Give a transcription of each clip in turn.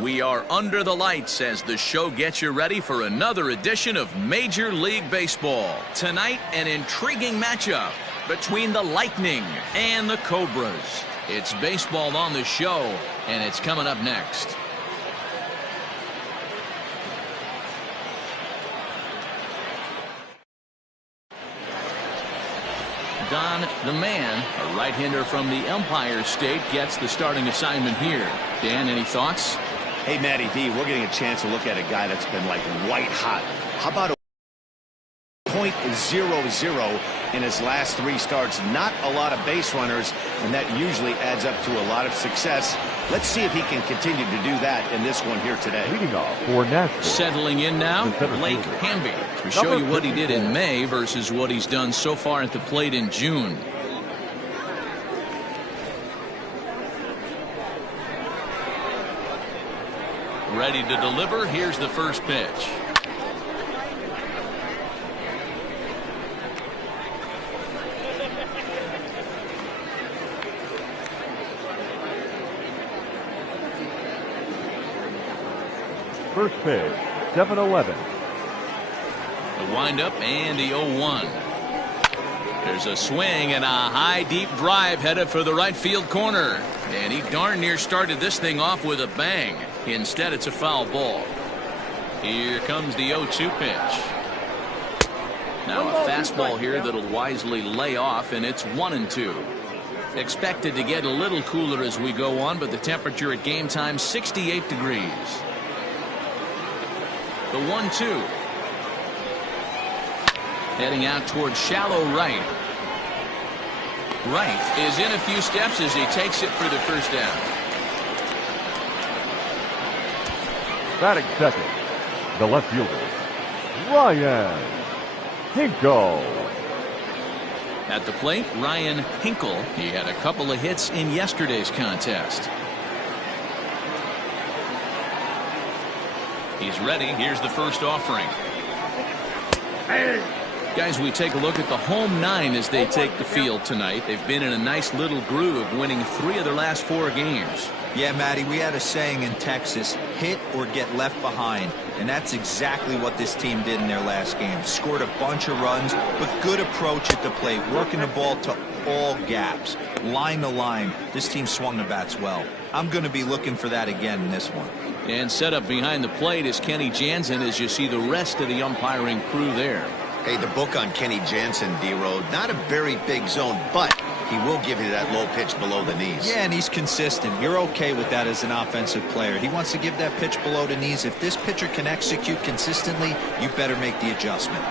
We are under the lights as the show gets you ready for another edition of Major League Baseball. Tonight, an intriguing matchup between the Lightning and the Cobras. It's baseball on the show, and it's coming up next. Don, the man, a right-hander from the Empire State, gets the starting assignment here. Dan, any thoughts? Hey, Matty V, we're getting a chance to look at a guy that's been like white hot. How about a .00 in his last 3 starts? Not a lot of base runners, and that usually adds up to a lot of success. Let's see if he can continue to do that in this one here today. Leading off for Nashville. Settling in now, Blake Hamby, to show you what he did in May versus what he's done so far at the plate in June. Ready to deliver. Here's the first pitch. First pitch, 7-11. The windup and the 0-1. There's a swing and a high deep drive headed for the right field corner. And he darn near started this thing off with a bang. Instead, it's a foul ball. Here comes the 0-2 pitch. Now a fastball here that'll wisely lay off, and it's 1-2. Expected to get a little cooler as we go on, but the temperature at game time 68 degrees. The 1-2. Heading out towards shallow right. Right is in a few steps as he takes it for the first down. Batting second, the left fielder, Ryan Hinkle. At the plate, Ryan Hinkle. He had a couple of hits in yesterday's contest. He's ready. Here's the first offering. Guys, we take a look at the home 9 as they take the field tonight. They've been in a nice little groove, winning 3 of their last 4 games. Yeah, Matty, we had a saying in Texas, hit or get left behind. And that's exactly what this team did in their last game. Scored a bunch of runs, but good approach at the plate, working the ball to all gaps. Line to line, this team swung the bats well. I'm going to be looking for that again in this one. And set up behind the plate is Kenny Jansen as you see the rest of the umpiring crew there. Hey, the book on Kenny Jansen, D-Road, not a very big zone, but he will give you that low pitch below the knees. Yeah, and he's consistent. You're okay with that as an offensive player. He wants to give that pitch below the knees. If this pitcher can execute consistently, you better make the adjustment.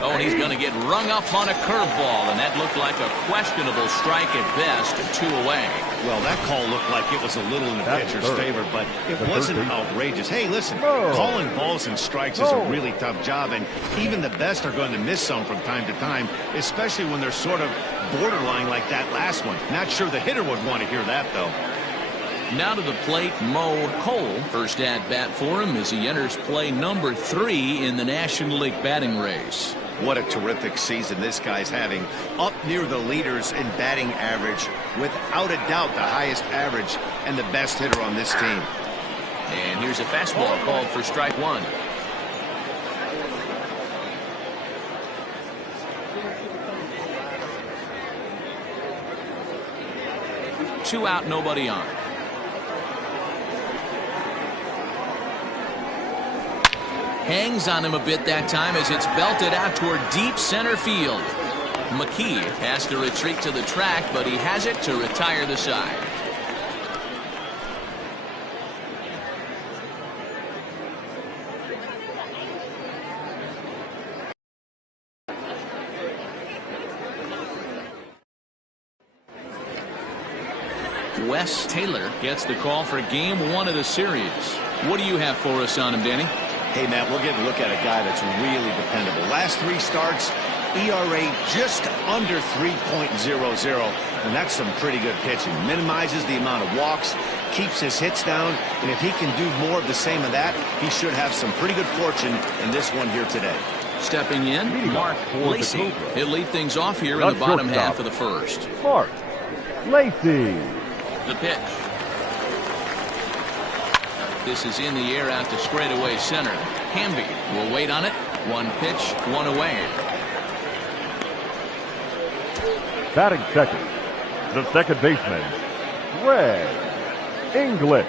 Oh, and he's going to get rung up on a curveball, and that looked like a questionable strike at best, 2 away. Well, that call looked like it was a little in the pitcher's favor, but it wasn't outrageous. Hey, listen, calling balls and strikes is a really tough job, and even the best are going to miss some from time to time, especially when they're sort of borderline like that last one. Not sure the hitter would want to hear that, though. Now to the plate, Mo Cole. First at bat for him as he enters play number 3 in the National League batting race. What a terrific season this guy's having. Up near the leaders in batting average. Without a doubt, the highest average and the best hitter on this team. And here's a fastball called for strike 1. Two out, nobody on. Hangs on him a bit that time as it's belted out toward deep center field. McKee has to retreat to the track, but he has it to retire the side. Wes Taylor gets the call for game 1 of the series. What do you have for us on him, Danny? Hey, Matt, we're getting a look at a guy that's really dependable. Last 3 starts, ERA just under 3.00, and that's some pretty good pitching. Minimizes the amount of walks, keeps his hits down, and if he can do more of the same of that, he should have some pretty good fortune in this one here today. Stepping in, Mark Lacey. He'll lead things off here in the bottom half of the first. Mark Lacey. The pitch. This is in the air out to straightaway center. Hamby will wait on it. One pitch, one away. Batting second, the second baseman, Greg English.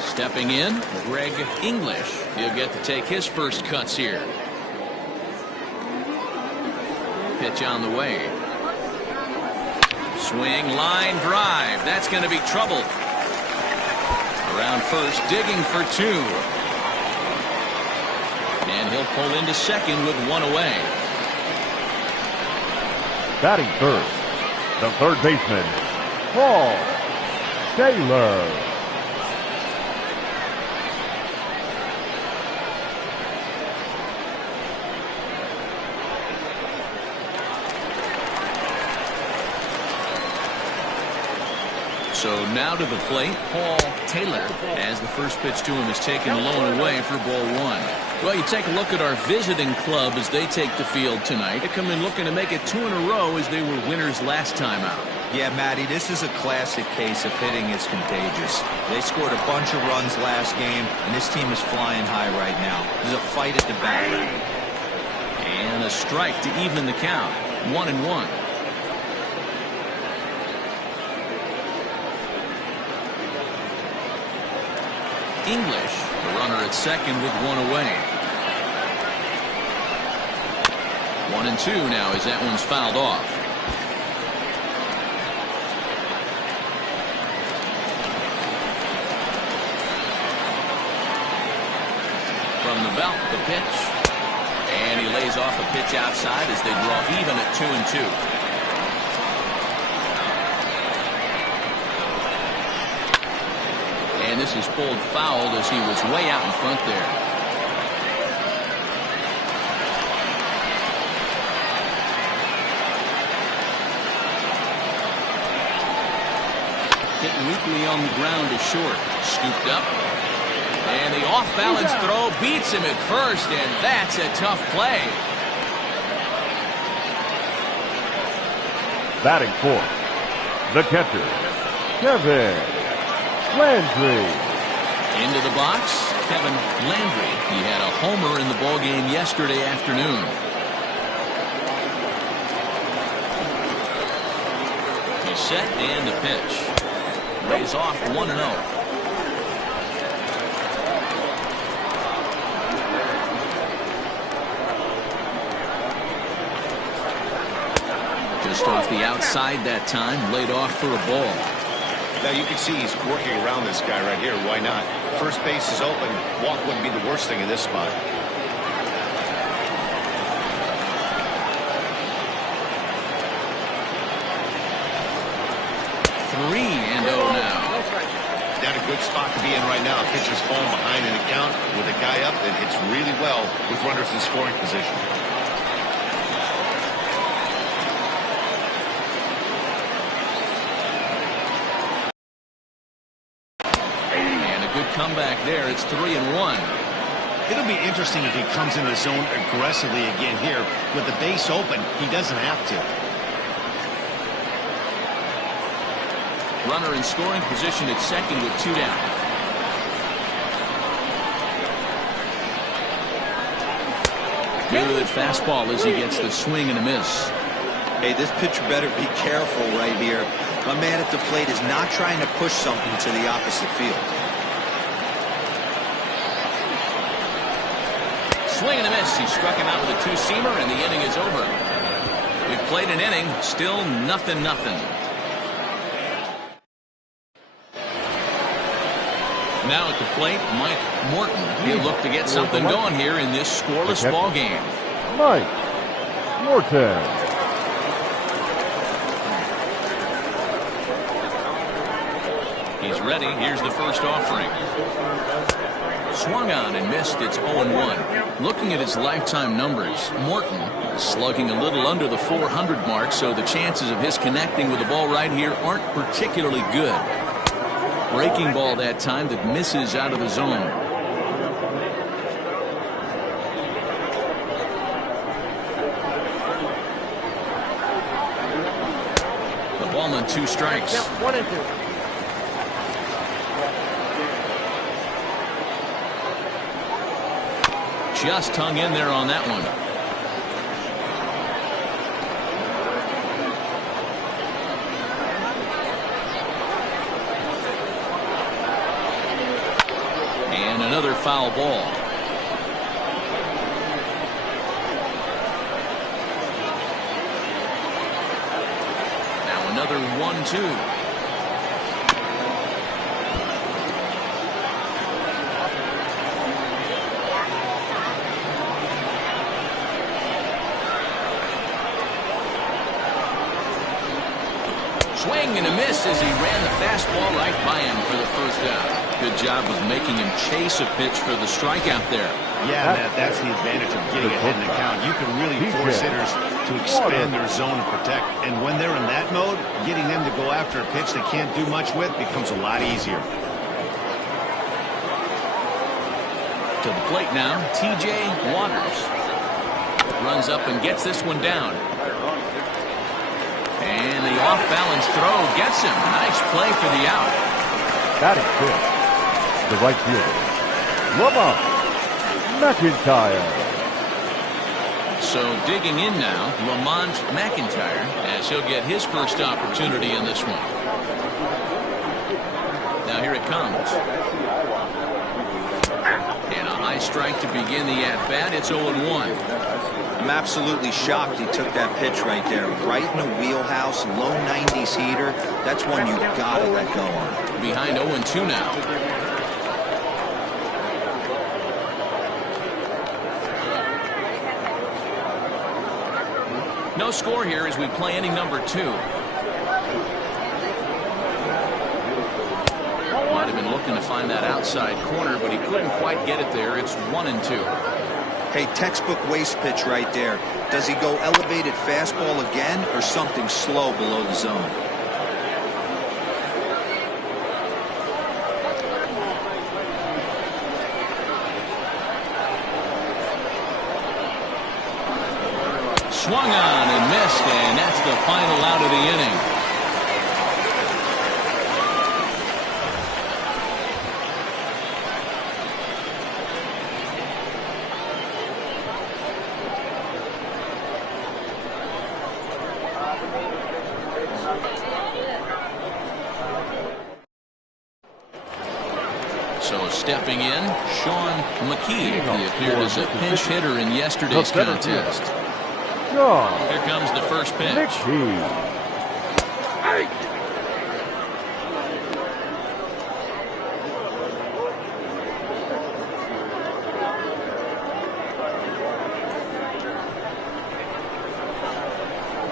Stepping in, Greg English. He'll get to take his first cuts here. Pitch on the way. Swing, line drive. That's going to be trouble. Around first, digging for two. And he'll pull into second with one away. Batting third, the third baseman, Paul Taylor. So now to the plate, Paul Taylor, as the first pitch to him is taken low and away for ball one. Well, you take a look at our visiting club as they take the field tonight. They come in looking to make it 2 in a row as they were winners last time out. Yeah, Matty, this is a classic case of hitting is contagious. They scored a bunch of runs last game, and this team is flying high right now. There's a fight at the bat. And a strike to even the count. 1-1. English, the runner at second with one away. 1-2 now as that one's fouled off. From the belt, the pitch. And he lays off a pitch outside as they draw even at 2-2. And this is pulled foul as he was way out in front there. Hit weakly on the ground to short. Scooped up. And the off-balance throw beats him at first, and that's a tough play. Batting fourth, the catcher, Kevin Landry. Into the box, Kevin Landry. He had a homer in the ballgame yesterday afternoon. He's set and the pitch. Lays off 1-0. Just off the outside that time, laid off for a ball. Now you can see he's working around this guy right here. Why not? First base is open. Walk wouldn't be the worst thing in this spot. 3-0 now. Not a good spot to be in right now. Pitcher's falling behind in the count with a guy up that hits really well with runners in scoring position. Comeback there. It's 3-1. It'll be interesting if he comes in the zone aggressively again here. With the base open, he doesn't have to. Runner in scoring position at second with 2 down. Good fastball as he gets the swing and a miss. Hey, this pitcher better be careful right here. My man at the plate is not trying to push something to the opposite field. Swing and a miss. He struck him out with a 2-seamer, and the inning is over. We've played an inning, still 0-0. Now at the plate, Mike Morton. He'll look to get something going here in this scoreless ball game. Mike Morton. He's ready. Here's the first offering. Swung on and missed. It's 0-1. Looking at his lifetime numbers, Morton slugging a little under the 400 mark, so the chances of his connecting with the ball right here aren't particularly good. Breaking ball that time that misses out of the zone. The ball on 2 strikes. Yep, 1-2. just hung in there on that one. And another foul ball. Now another 1-2. Swing and a miss as he ran the fastball right by him for the first out. Good job of making him chase a pitch for the strikeout there. Yeah, Matt, that's the advantage of getting ahead in the count. You can really force hitters to expand their zone and protect. And when they're in that mode, getting them to go after a pitch they can't do much with becomes a lot easier. To the plate now, T.J. Waters. Runs up and gets this one down. And the off-balance throw gets him. Nice play for the out. Batting fifth, the right fielder, Lamont McIntyre. So digging in now, Lamont McIntyre, as he'll get his first opportunity in this one. Now here it comes. And a high strike to begin the at-bat. It's 0-1. I'm absolutely shocked he took that pitch right there. Right in the wheelhouse, low 90s heater. That's one you gotta let go on. Behind 0-2 now. No score here as we play inning number 2. Might have been looking to find that outside corner, but he couldn't quite get it there. It's 1-2. Hey, textbook waste pitch right there. Does he go elevated fastball again or something slow below the zone? Swung on and missed, and that's the final out of the inning. So stepping in, Sean McKee. He appeared as a pinch hitter in yesterday's contest. Here comes the first pitch.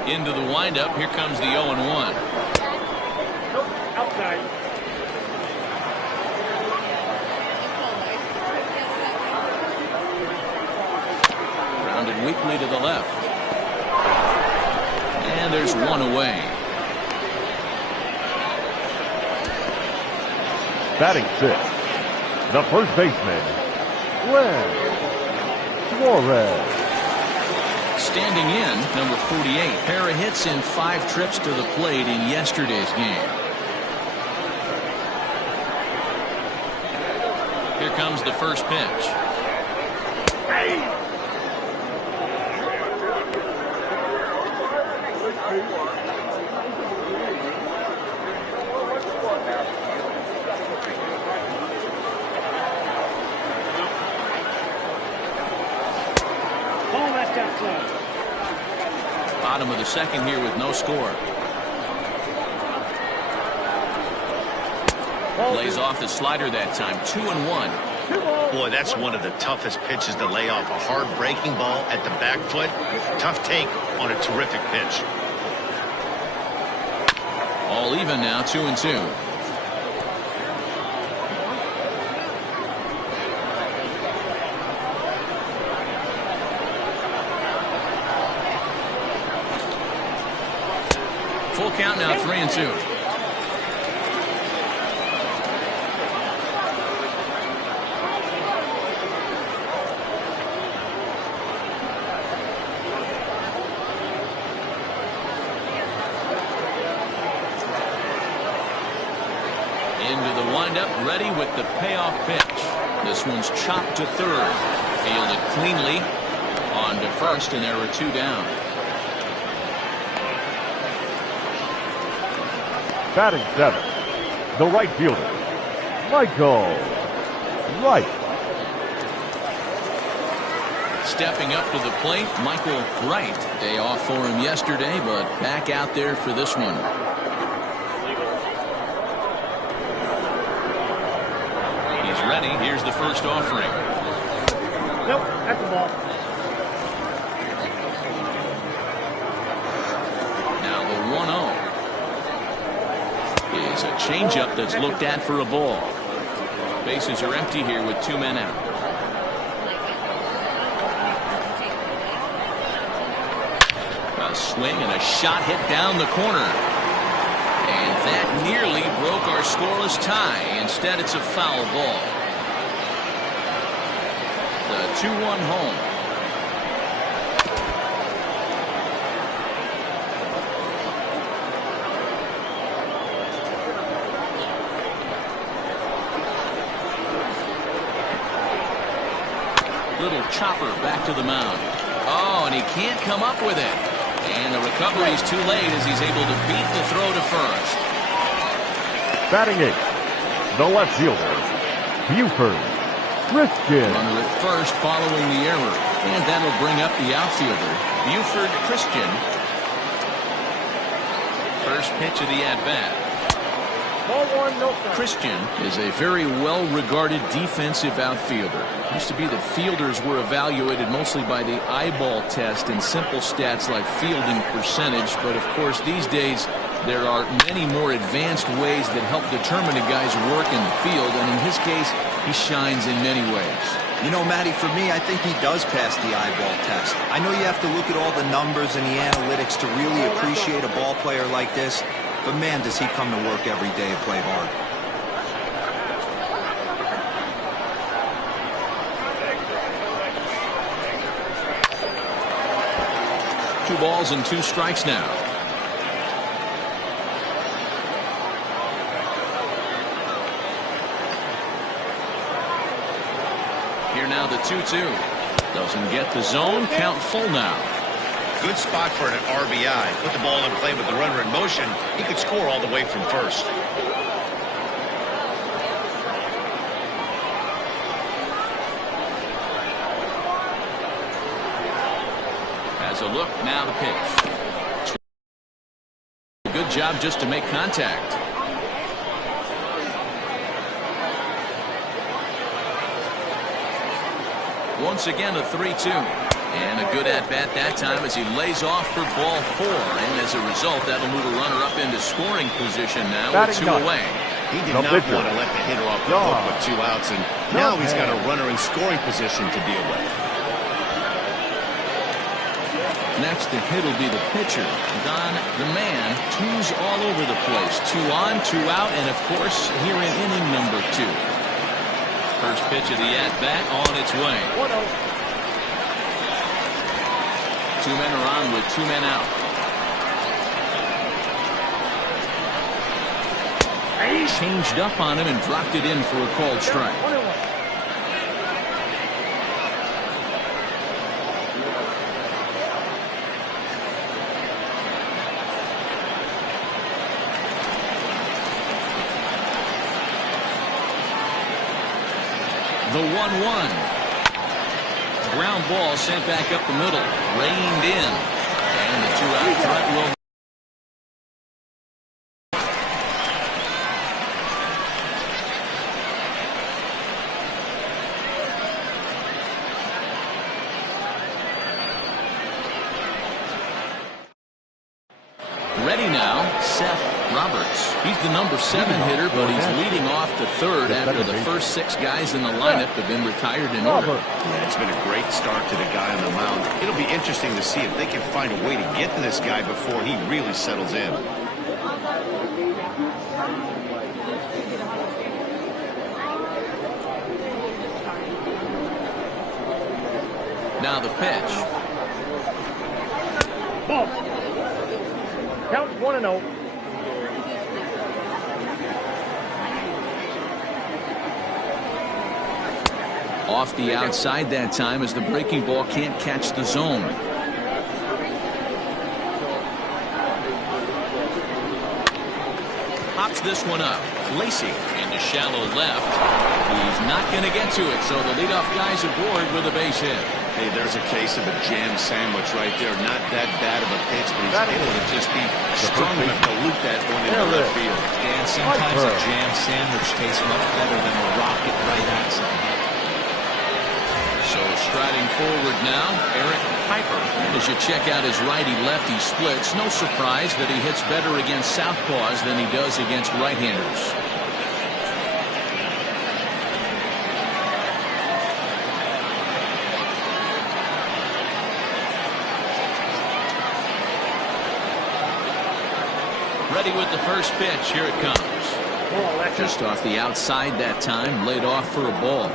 Into the windup. Here comes the 0-1. Outside. Rounded weakly to the left. And there's one away. Batting sixth, the first baseman, Suarez. Standing in, number 48. Pair of hits in 5 trips to the plate in yesterday's game. Here comes the first pitch. Bottom of the second here with no score. Lays off the slider that time. 2-1. Boy, that's one of the toughest pitches to lay off. A hard breaking ball at the back foot. Tough take on a terrific pitch. All even now, 2-2. Full count now, 3-2. Into the windup, ready with the payoff pitch. This one's chopped to third. Fielded cleanly on to first, and there are 2 down. Batting 7, the right fielder, Michael Wright. Stepping up to the plate, Michael Wright. Day off for him yesterday, but back out there for this one. He's ready. Here's the first offering. Nope, that's the ball. Now the 1-0 is a changeup that's looked at for a ball. Bases are empty here with 2 men out. A swing and a shot hit down the corner. And that nearly broke our scoreless tie. Instead, it's a foul ball. The 2-1 home. Little chopper back to the mound. Oh, and he can't come up with it. And the recovery's too late as he's able to beat the throw to first. Batting 8, the left fielder, Buford Christian. Runner at first following the error. And that'll bring up the outfielder, Buford Christian. First pitch of the at-bat. Ball 1, no strike. Christian is a very well-regarded defensive outfielder. Used to be that fielders were evaluated mostly by the eyeball test and simple stats like fielding percentage. But of course, these days, there are many more advanced ways that help determine a guy's work in the field. And in his case, he shines in many ways. You know, Matty, for me, I think he does pass the eyeball test. I know you have to look at all the numbers and the analytics to really appreciate a ball player like this. But man, does he come to work every day and play hard. 2 balls and 2 strikes now. Here now the 2-2. Doesn't get the zone. Count full now. Good spot for an RBI. Put the ball in play with the runner in motion. He could score all the way from first. Has a look. Now the pitch. Good job just to make contact. Once again a 3-2. And a good at-bat that time as he lays off for ball 4. And as a result, that'll move a runner up into scoring position now with 2 away. He did not want to let the hitter off the hook with 2 outs, and now he's got a runner in scoring position to deal with. Next to hit will be the pitcher, Don the Man. 2s all over the place. 2 on, 2 out, and of course, here in inning number 2. First pitch of the at-bat on its way. 1-0. 2 men are on with 2 men out. Changed up on him and dropped it in for a called strike. 1-1. The 1-1. Ground ball sent back up the middle. Reined in. And the 2-out threat will. Ready now, Seth Roberts. He's the number 7 hitter, but he's leading off to third after the first 6 guys in the lineup have been retired in order. Yeah, it's been a great start to the guy on the mound. It'll be interesting to see if they can find a way to get to this guy before he really settles in. Now the pitch. Ball. Count 1-0. Off the outside that time as the breaking ball can't catch the zone. Pops this one up. Lacey into shallow left. He's not going to get to it, so the leadoff guy's aboard with a base hit. Hey, there's a case of a jam sandwich right there. Not that bad of a pitch, but he's able to just be strong enough to loop that one into left field. And sometimes a jam sandwich tastes much better than a rocket right outside. So striding forward now, Eric Piper. And as you check out his righty-lefty splits, no surprise that he hits better against southpaws than he does against right-handers. Ready with the first pitch. Here it comes. Just off the outside that time, laid off for a ball.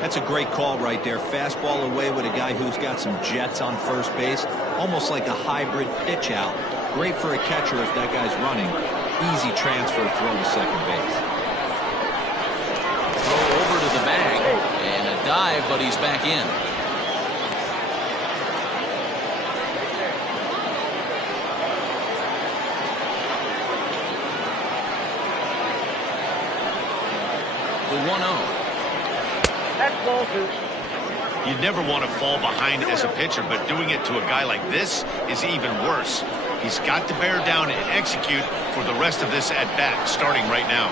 That's a great call right there. Fastball away with a guy who's got some jets on first base. Almost like a hybrid pitch out. Great for a catcher if that guy's running. Easy transfer throw to second base. Throw over to the bag. And a dive, but he's back in. The 1-0. That's ball two. You never want to fall behind as a pitcher, but doing it to a guy like this is even worse. He's got to bear down and execute for the rest of this at-bat, starting right now.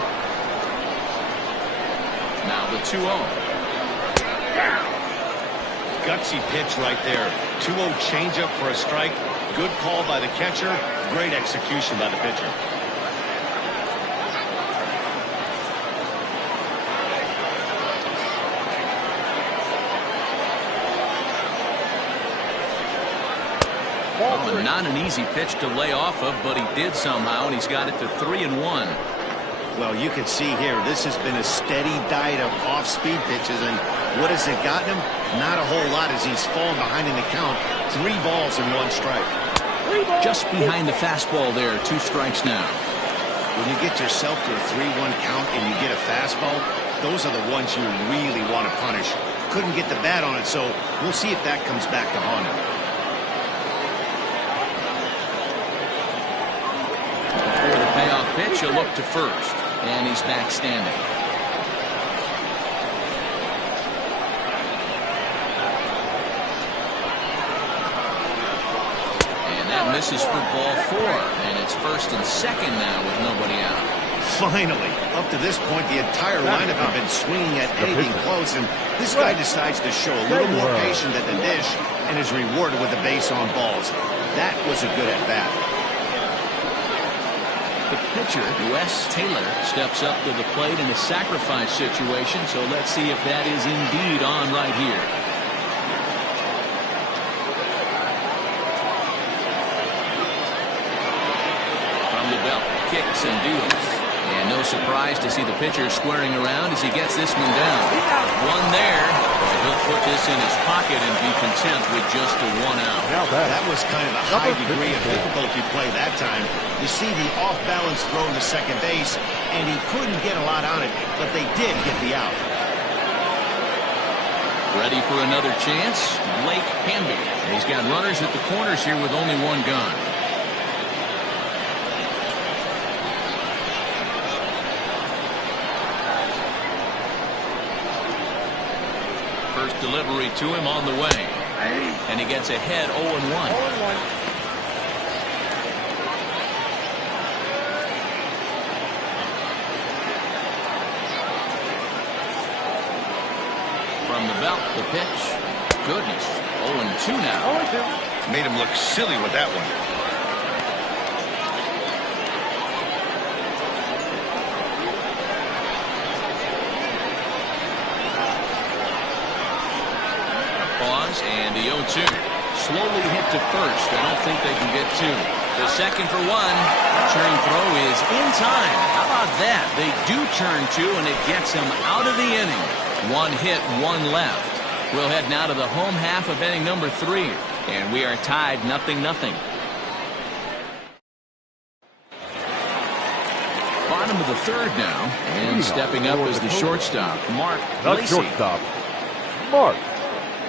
Now the 2-0. Gutsy pitch right there. 2-0 changeup for a strike. Good call by the catcher. Great execution by the pitcher. Oh, not an easy pitch to lay off of, but he did somehow, and he's got it to 3-1. Well, you can see here, this has been a steady diet of off-speed pitches, and what has it gotten him? Not a whole lot as he's fallen behind in the count. 3 balls and 1 strike. Just behind the fastball there, 2 strikes now. When you get yourself to a 3-1 count and you get a fastball, those are the ones you really want to punish. Couldn't get the bat on it, so we'll see if that comes back to haunt him. Before the payoff pitch, a look to first, and he's back standing. And that misses for ball 4, and it's first and second now with nobody out. Finally, up to this point, the entire lineup have been swinging at anything close, and this guy decides to show a little more patience at the dish and is rewarded with a base on balls. That was a good at-bat. The pitcher, Wes Taylor, steps up to the plate in a sacrifice situation, so let's see if that is indeed on right here. From the belt, kicks and deals. And no surprise to see the pitcher squaring around as he gets this one down. One there. He'll put this in his pocket and be content with just the 1 out. That was kind of a high degree of difficulty play that time. You see the off-balance throw to second base, and he couldn't get a lot on it, but they did get the out. Ready for another chance? Blake Hamby. He's got runners at the corners here with only 1 gone. First delivery to him on the way. And he gets ahead 0-1. 0-1. From the belt, the pitch. Goodness. 0-2 now. 0-2. Made him look silly with that one. Pause and the 0-2. Slowly hit to first. I don't think they can get 2. The second for 1. Turn throw is in time. How about that? They do turn 2, and it gets him out of the inning. 1 hit, 1 left. We'll head now to the home half of inning number 3, and we are tied 0-0. Bottom of the 3rd now, and stepping up as the shortstop, Mark Lacey. Mark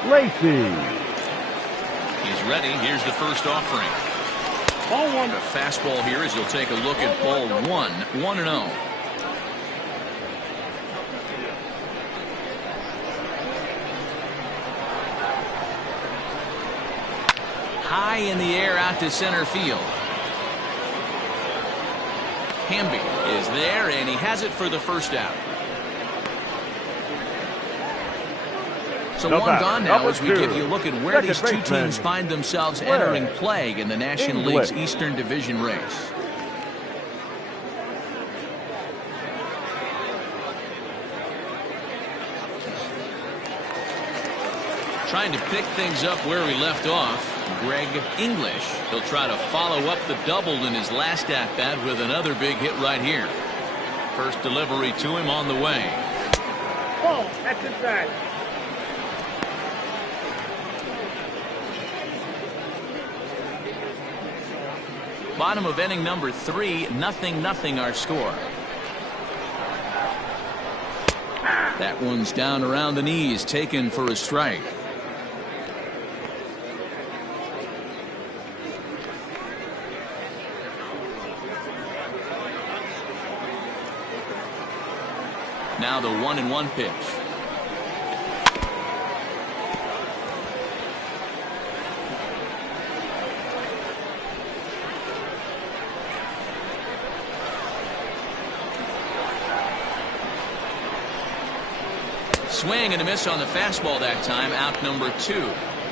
Lacey. He's ready. Here's the first offering. Ball one. A fastball here as you'll take a look at ball one. 1-0. High in the air out to center field. Hamby is there, and he has it for the first out. So The one batter, gone now number as we 2, give you a look at where these second two baseman, teams find themselves Greg entering play in the National English. League's Eastern Division race. Trying to pick things up where we left off, Greg English. He'll try to follow up the double in his last at-bat with another big hit right here. First delivery to him on the way. Ball. That's inside. Bottom of inning number 3, 0-0 our score. That one's down around the knees, taken for a strike. Now the 1-1 pitch. Swing and a miss on the fastball that time. Out number 2.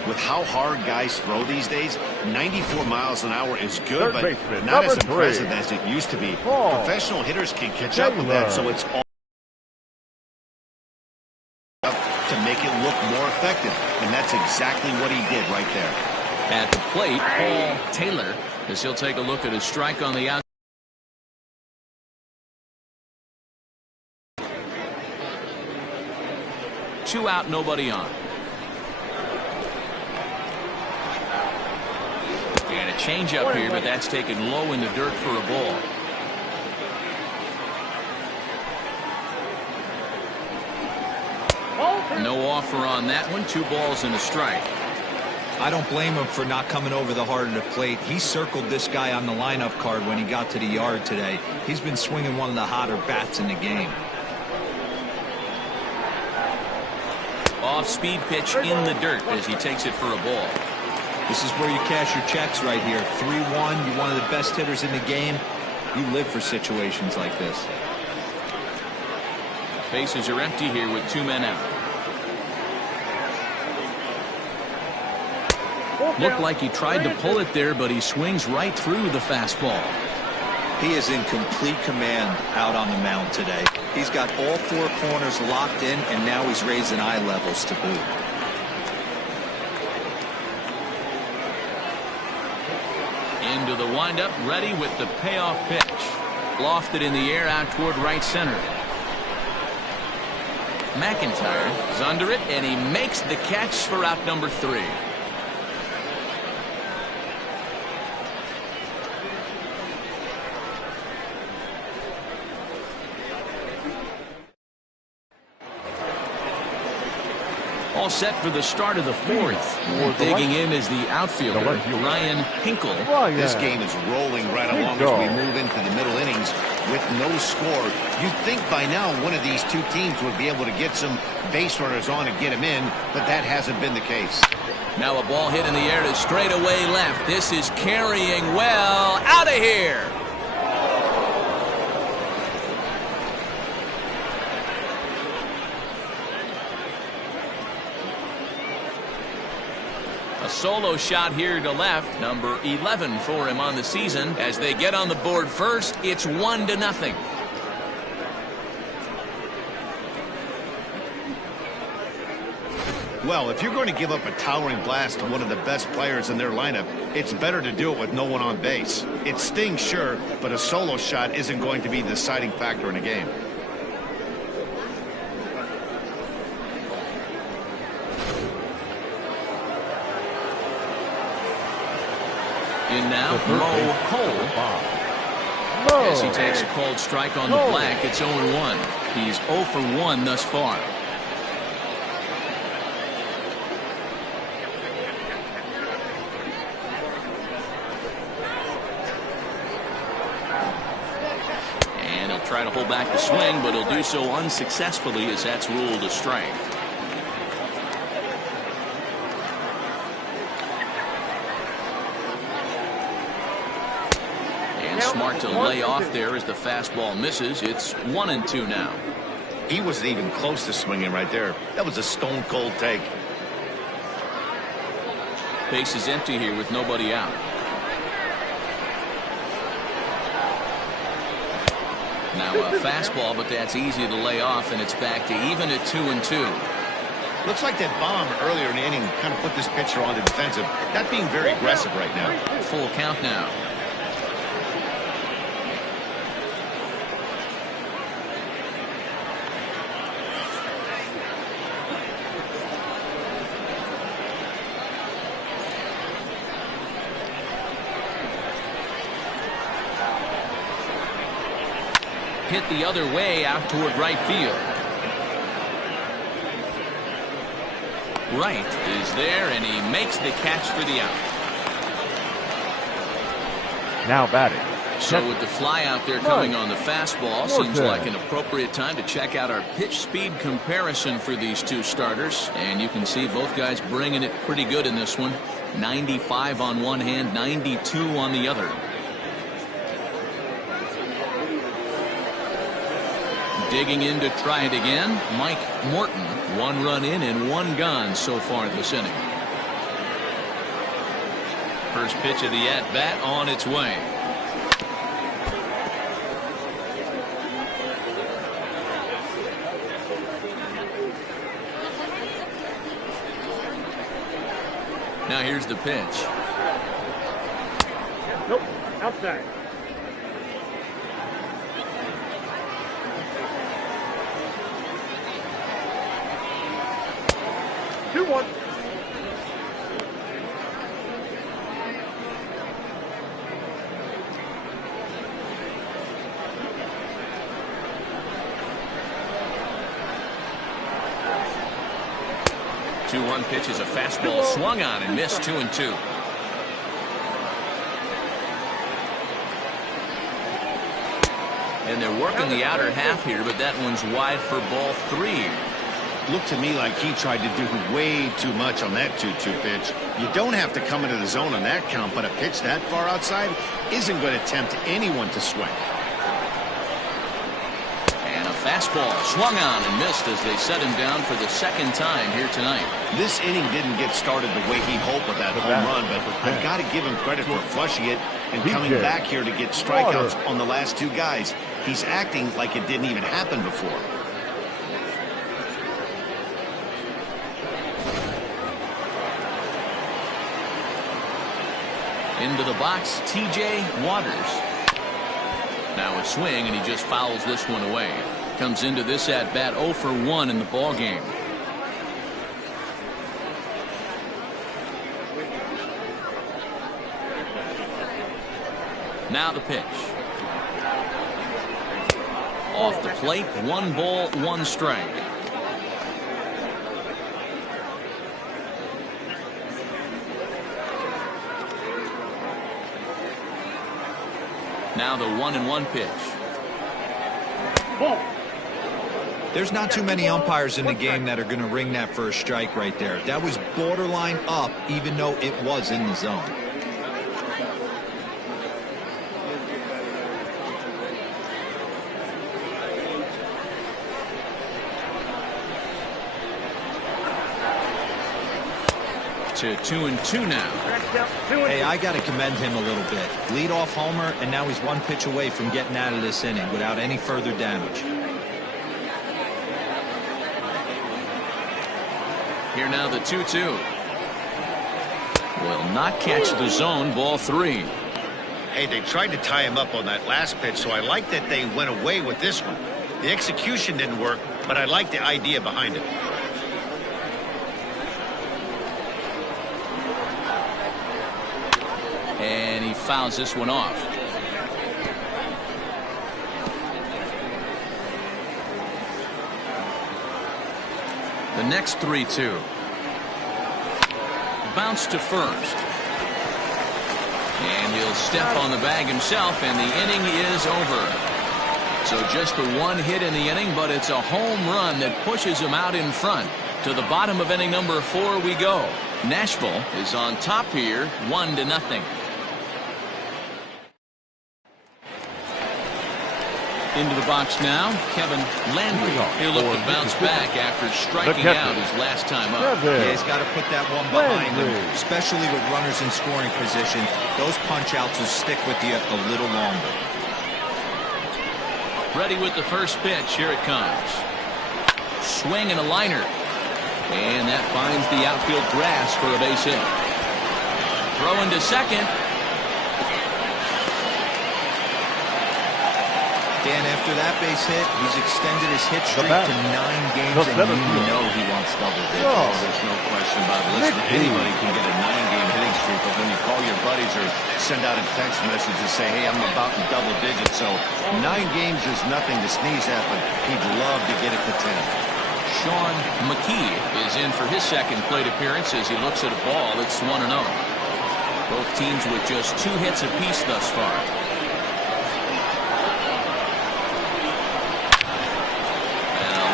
With how hard guys throw these days, 94 miles an hour is good, Third but baseman, not as number 3. impressive as it used to be. Ball. Professional hitters can catch up with that, so it's all to make it look more effective, and that's exactly what he did right there. At the plate, Paul Taylor, as he'll take a look at a strike on the out. Two out, nobody on. And a change up here, but that's taken low in the dirt for a ball. No offer on that one. 2 balls and a strike. I don't blame him for not coming over the heart of the plate. He circled this guy on the lineup card when he got to the yard today. He's been swinging one of the hotter bats in the game. Off-speed pitch in the dirt as he takes it for a ball. This is where you cash your checks right here. 3-1. You're one of the best hitters in the game. You live for situations like this. Bases are empty here with 2 men out. Looked like he tried to pull it there, but he swings right through the fastball. He is in complete command out on the mound today. He's got all 4 corners locked in, and now he's raising eye levels to boot. Into the windup, ready with the payoff pitch. Lofted in the air out toward right center. McIntyre is under it, and he makes the catch for out number 3. All set for the start of the 4th. Digging in is the outfielder, Ryan Hinkle. This game is rolling right along as we move into the middle innings with no score. You'd think by now one of these two teams would be able to get some base runners on and get them in, but that hasn't been the case. Now a ball hit in the air to straightaway left. This is carrying well. Out of here. A solo shot here to left, number 11 for him on the season. As they get on the board first, it's 1-0. Well, if you're going to give up a towering blast to one of the best players in their lineup, it's better to do it with no one on base. It stings, sure, but a solo shot isn't going to be the deciding factor in a game. In now, Mo Cole. As he takes a called strike on the black, it's 0-1. He's 0 for 1 thus far. pull back the swing, but he'll do so unsuccessfully as that's ruled a strike. And smart to lay off there as the fastball misses. It's 1-2 now. He wasn't even close to swinging right there. That was a stone cold take. Base is empty here with nobody out. Now a fastball, but that's easy to lay off, and it's back to even at 2-2. Looks like that bomb earlier in the inning kind of put this pitcher on the defensive. Not being very aggressive right now. Full count now. Hit the other way out toward right field. Right is there, and he makes the catch for the out. Now batting. So with the fly out there coming on the fastball, seems like an appropriate time to check out our pitch speed comparison for these two starters. And you can see both guys bringing it pretty good in this one. 95 on one hand, 92 on the other. Digging in to try it again, Mike Morton. 1 run in and 1 gone so far this inning. First pitch of the at-bat on its way. Now here's the pitch. Nope, outside. Two one. Two-one pitch is a fastball swung on and missed. 2-2. And they're working the outer half here, but that one's wide for ball 3. Looked to me like he tried to do way too much on that 2-2 pitch. You don't have to come into the zone on that count, but a pitch that far outside isn't going to tempt anyone to swing. And a fastball swung on and missed as they set him down for the second time here tonight. This inning didn't get started the way he hoped with that home run, but I've got to give him credit for flushing it and coming back here to get strikeouts on the last 2 guys. He's acting like it didn't even happen before. Into the box, T.J. Waters. Now a swing, and he just fouls this one away. Comes into this at-bat 0 for 1 in the ball game. Now the pitch. Off the plate, 1 ball, 1 strike. Now the 1-1 pitch. Ball. There's not too many umpires in the game that are going to ring that first strike right there. That was borderline up, even though it was in the zone. To 2-2 now. Hey, I got to commend him a little bit. Leadoff homer, and now he's 1 pitch away from getting out of this inning without any further damage. Here now the 2-2. Will not catch the zone. Ball 3. Hey, they tried to tie him up on that last pitch, so I like that they went away with this one. The execution didn't work, but I like the idea behind it. And he fouls this one off. The next 3-2. Bounce to first. And he'll step on the bag himself, and the inning is over. So just the one hit in the inning, but it's a home run that pushes him out in front. To the bottom of inning number 4 we go. Nashville is on top here, 1-0. Into the box now, Kevin Landry. He'll look to bounce back after striking out his last time up. Yeah, he's got to put that one behind him, especially with runners in scoring position. Those punch-outs will stick with you a little longer. Ready with the first pitch. Here it comes. Swing and a liner. And that finds the outfield grass for a base hit. Throw into second. Dan, after that base hit, he's extended his hit streak to 9 games, and you know he wants double digits. Oh, there's no question about it. Listen, anybody can get a 9-game hitting streak, but when you call your buddies or send out a text message and say, hey, I'm about in double digits, so 9 games is nothing to sneeze at, but he'd love to get it to 10. Sean McKee is in for his second plate appearance as he looks at a ball that's 1-0. Both teams with just 2 hits apiece thus far.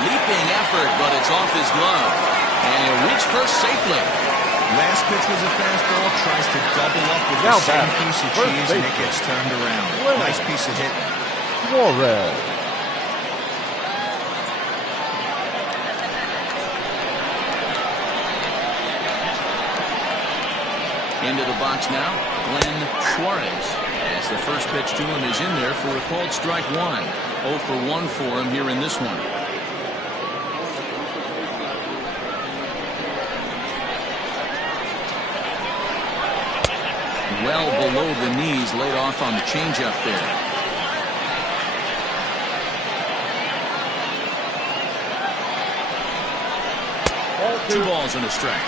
Leaping effort, but it's off his glove. And he'll reach first safely. Last pitch was a fastball. Tries to double up with the same piece of cheese, and it gets turned around. Nice piece of hit. Suarez. Into the box now, Glenn Suarez. As the first pitch to him is in there for a called strike 1. 0 for 1 for him here in this one. Well below the knees, laid off on the changeup there. 2 balls and a strike.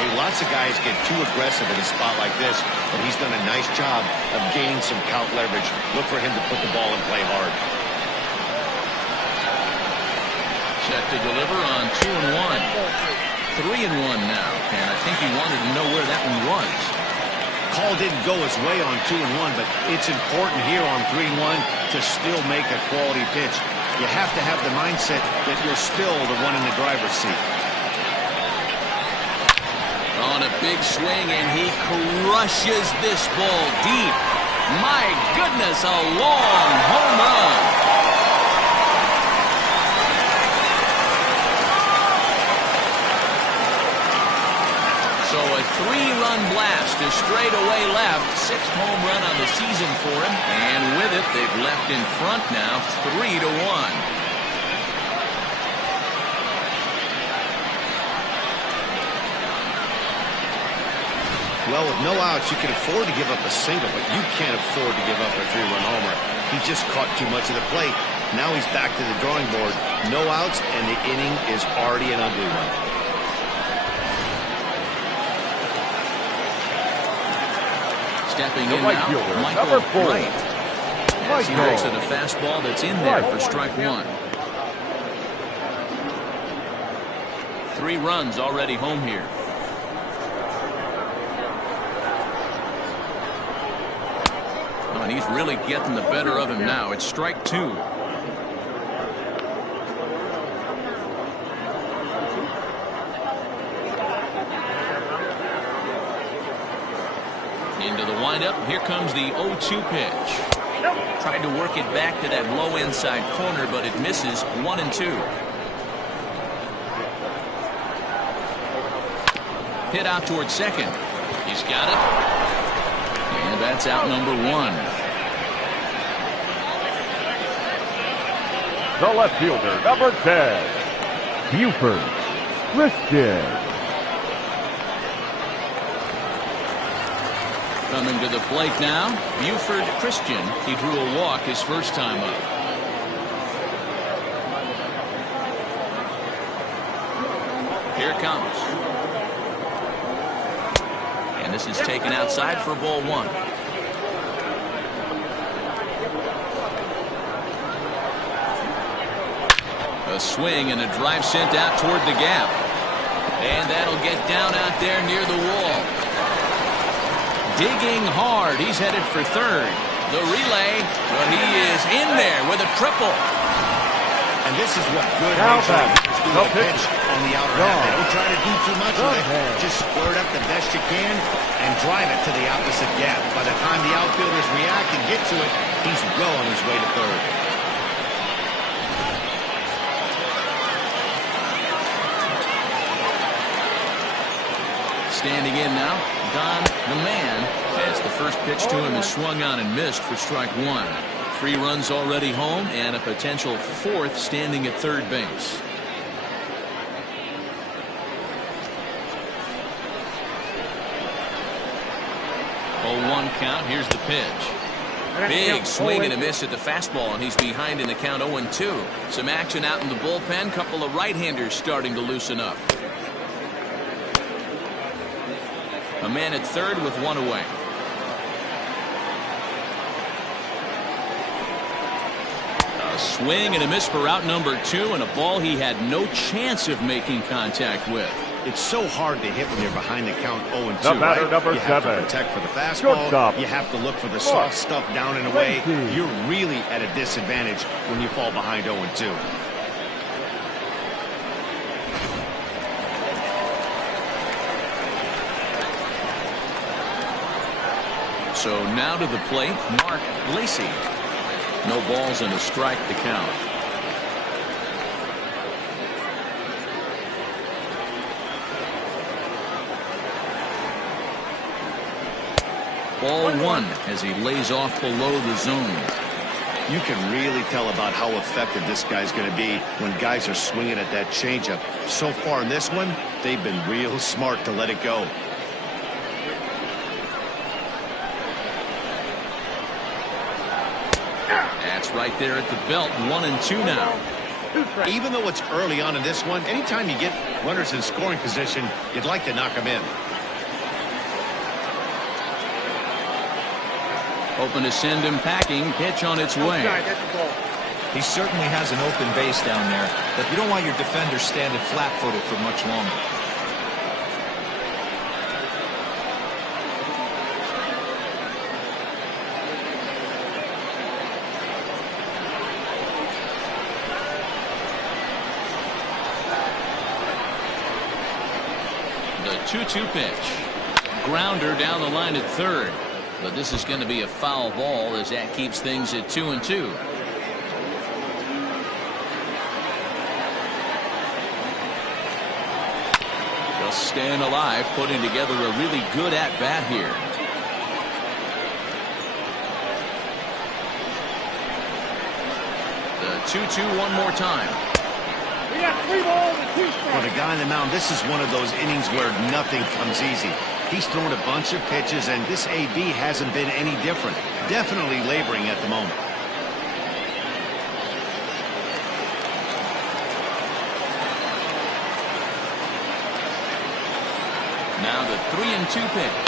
Hey, lots of guys get too aggressive in a spot like this, but he's done a nice job of gaining some count leverage. Look for him to put the ball in play hard. Set to deliver on 2-1. 3-1 now, and I think he wanted to know where that one was. Call didn't go his way on 2-1, but it's important here on 3-1 to still make a quality pitch. You have to have the mindset that you're still the one in the driver's seat. On a big swing, and he crushes this ball deep. My goodness, a long home run. So a 3-run blast to straightaway left. 6th home run on the season for him. And with it, they've left in front now 3-1. Well, with no outs, you can afford to give up a single, but you can't afford to give up a 3-run homer. He just caught too much of the plate. Now he's back to the drawing board. No outs, and the inning is already an ugly one. Stepping in now, Michael Wright. As he looks at a fastball that's in there for strike 1. 3 runs already home here. Oh, and he's really getting the better of him now. It's strike 2. Into the windup. Here comes the 0-2 pitch. Tried to work it back to that low inside corner, but it misses. 1-2. Hit out towards second. He's got it. And that's out number 1. The left fielder, number 10, Buford Christian. Coming to the plate now, Buford Christian. He drew a walk his first time up. Here it comes. And this is taken outside for ball 1. A swing and a drive sent out toward the gap. And that'll get down out there near the wall. Digging hard. He's headed for third. The relay, but he is in there with a triple. And this is what good Now major back. leaguers do No to pitch. pitch on the outer half. They don't try to do too much with it. Just square it up the best you can and drive it to the opposite gap. By the time the outfielders react and get to it, he's well on his way to third. Standing in now, Don the Man, as the first pitch to him is swung on and missed for strike one. 3 runs already home and a potential 4th standing at third base. Oh, 1 count. Here's the pitch. Big swing and a miss at the fastball, and he's behind in the count 0-2. Some action out in the bullpen. Couple of right-handers starting to loosen up. A man at third with 1 away. A swing and a miss for out number 2, and a ball he had no chance of making contact with. It's so hard to hit when you're behind the count 0-2, The batter, right? number You have 7. to protect for the fastball. Shortstop. You have to look for the soft stuff down and away. 20. You're really at a disadvantage when you fall behind 0-2. So now to the plate, Mark Lacey. No balls and a strike to count. Ball 1 as he lays off below the zone. You can really tell about how effective this guy's going to be when guys are swinging at that changeup. So far in this one, they've been real smart to let it go. That's right there at the belt. 1-2 now. Even though it's early on in this one, anytime you get runners in scoring position, you'd like to knock them in. Hoping to send him packing. Pitch on its way. He certainly has an open base down there, but you don't want your defender standing flat-footed for much longer. The 2-2 pitch. Grounder down the line at third. But this is going to be a foul ball as that keeps things at 2-2. Just staying alive, putting together a really good at-bat here. The 2-2 one more time. We got 3 balls and 2 strikes. For the guy on the mound, this is one of those innings where nothing comes easy. He's thrown a bunch of pitches, and this AB hasn't been any different. Definitely laboring at the moment. Now the 3-2 pitch.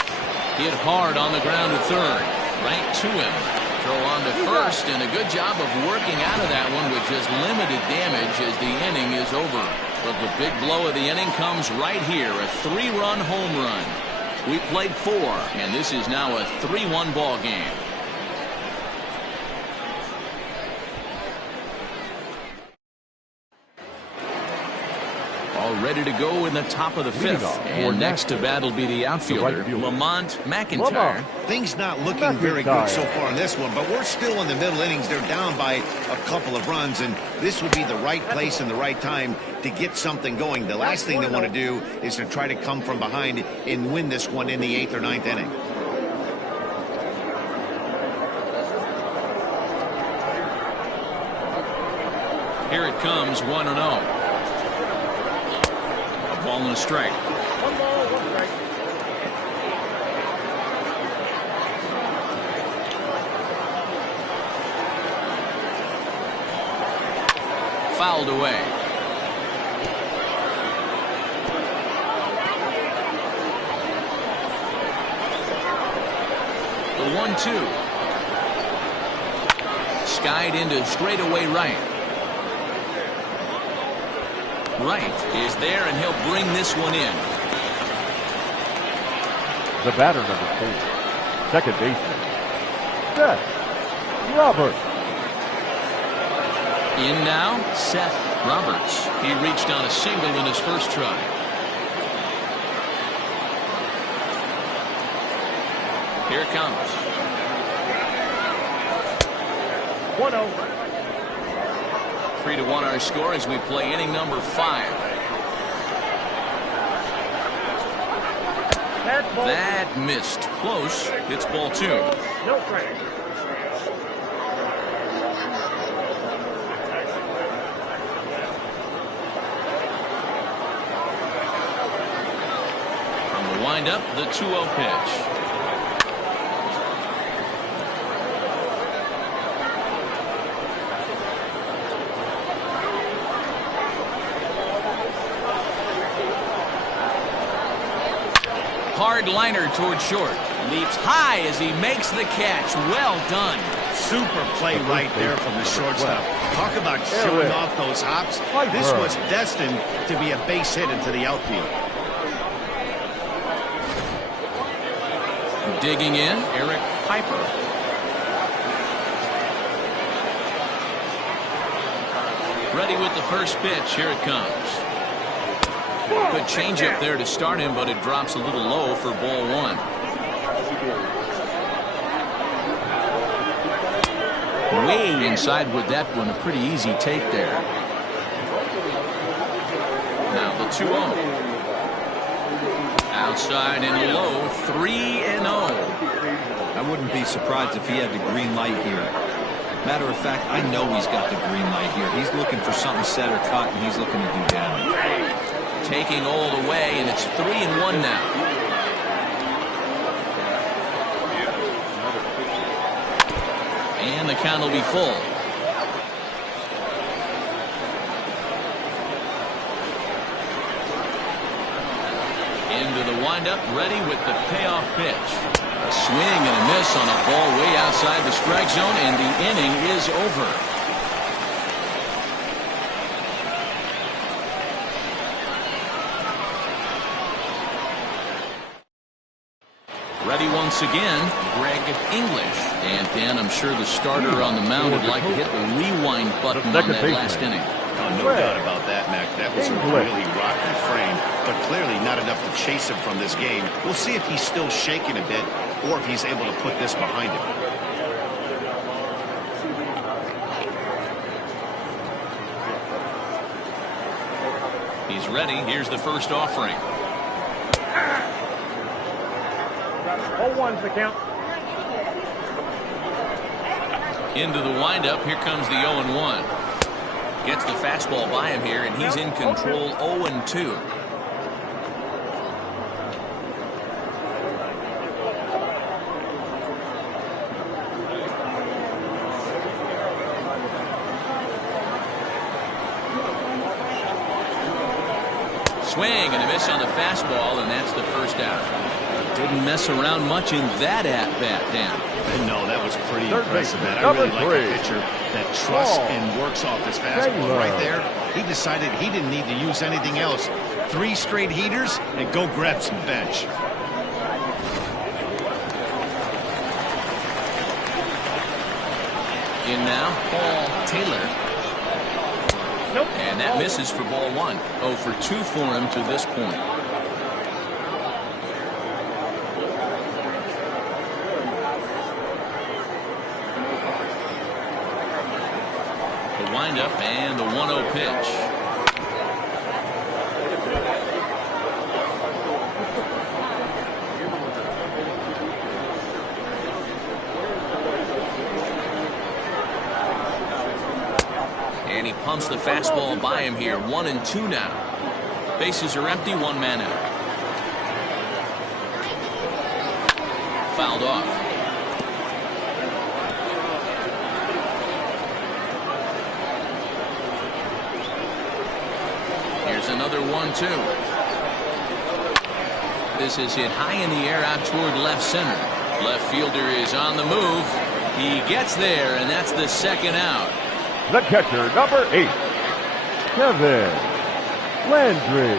Hit hard on the ground at third. Right to him. Throw on to first, and a good job of working out of that one with just limited damage as the inning is over. But the big blow of the inning comes right here. A 3-run home run. We played 4, and this is now a 3-1 ball game. All ready to go in the top of the 5th. And next to bat will be the outfielder, Lamont McIntyre. Things not looking very good so far in this one, but we're still in the middle innings. They're down by a couple of runs, and this would be the right place and the right time to get something going. The last thing they want to do is to try to come from behind and win this one in the 8th or 9th inning. Here it comes, 1-0. Ball and a strike. 1 ball, 1 strike. Fouled away. The 1-2. Skied into straightaway right. Right is there, and he'll bring this one in. The batter, number 4. Second baseman. Set. Roberts. In now, Seth Roberts. He reached on a single in his first try. Here it comes. 1-0. 3-1 our score as we play inning number 5. That's ball. That missed. Close. It's ball 2. No strike. From the windup, the 2-0 pitch. Hard liner toward short. Leaps high as he makes the catch. Well done. Super play right there from the shortstop. Talk about showing off those hops. This was destined to be a base hit into the outfield. Digging in, Eric Piper. Ready with the first pitch. Here it comes. Good changeup there to start him, but it drops a little low for ball 1. Way inside with that one. A pretty easy take there. Now the 2-0. Outside and low. 3-0. I wouldn't be surprised if he had the green light here. Matter of fact, I know he's got the green light here. He's looking for something set or cut, and he's looking to do damage. Taking all the way, and it's 3-1 now. And the count will be full. Into the windup, ready with the payoff pitch. A swing and a miss on a ball way outside the strike zone, and the inning is over. Ready once again, Greg English. And Dan, I'm sure the starter on the mound would like to hit the rewind button on that last inning. Oh, no doubt about that, Mac. That was a really rocky frame, but clearly not enough to chase him from this game. We'll see if he's still shaking a bit or if he's able to put this behind him. He's ready. Here's the first offering. 0-1's the count. Into the windup. Here comes the 0-1. Gets the fastball by him here, and he's in control. 0-2. Swing and a miss on the fastball, and that's the first out. Didn't mess around much in that at-bat, Dan. No, that was pretty impressive, man. I really like a pitcher that trusts and works off his fastball. Right there, he decided he didn't need to use anything else. 3 straight heaters and go grab some bench. In now, Paul Taylor. Nope. And that misses for ball 1. 0 for 2 for him to this point. The windup and the 1-0 pitch. And he pumps the fastball by him here. 1-2 now. Bases are empty. 1 man out. Fouled off. Here's another 1-2. This is hit high in the air out toward left center. Left fielder is on the move. He gets there, and that's the second out. The catcher, number 8, Kevin Landry.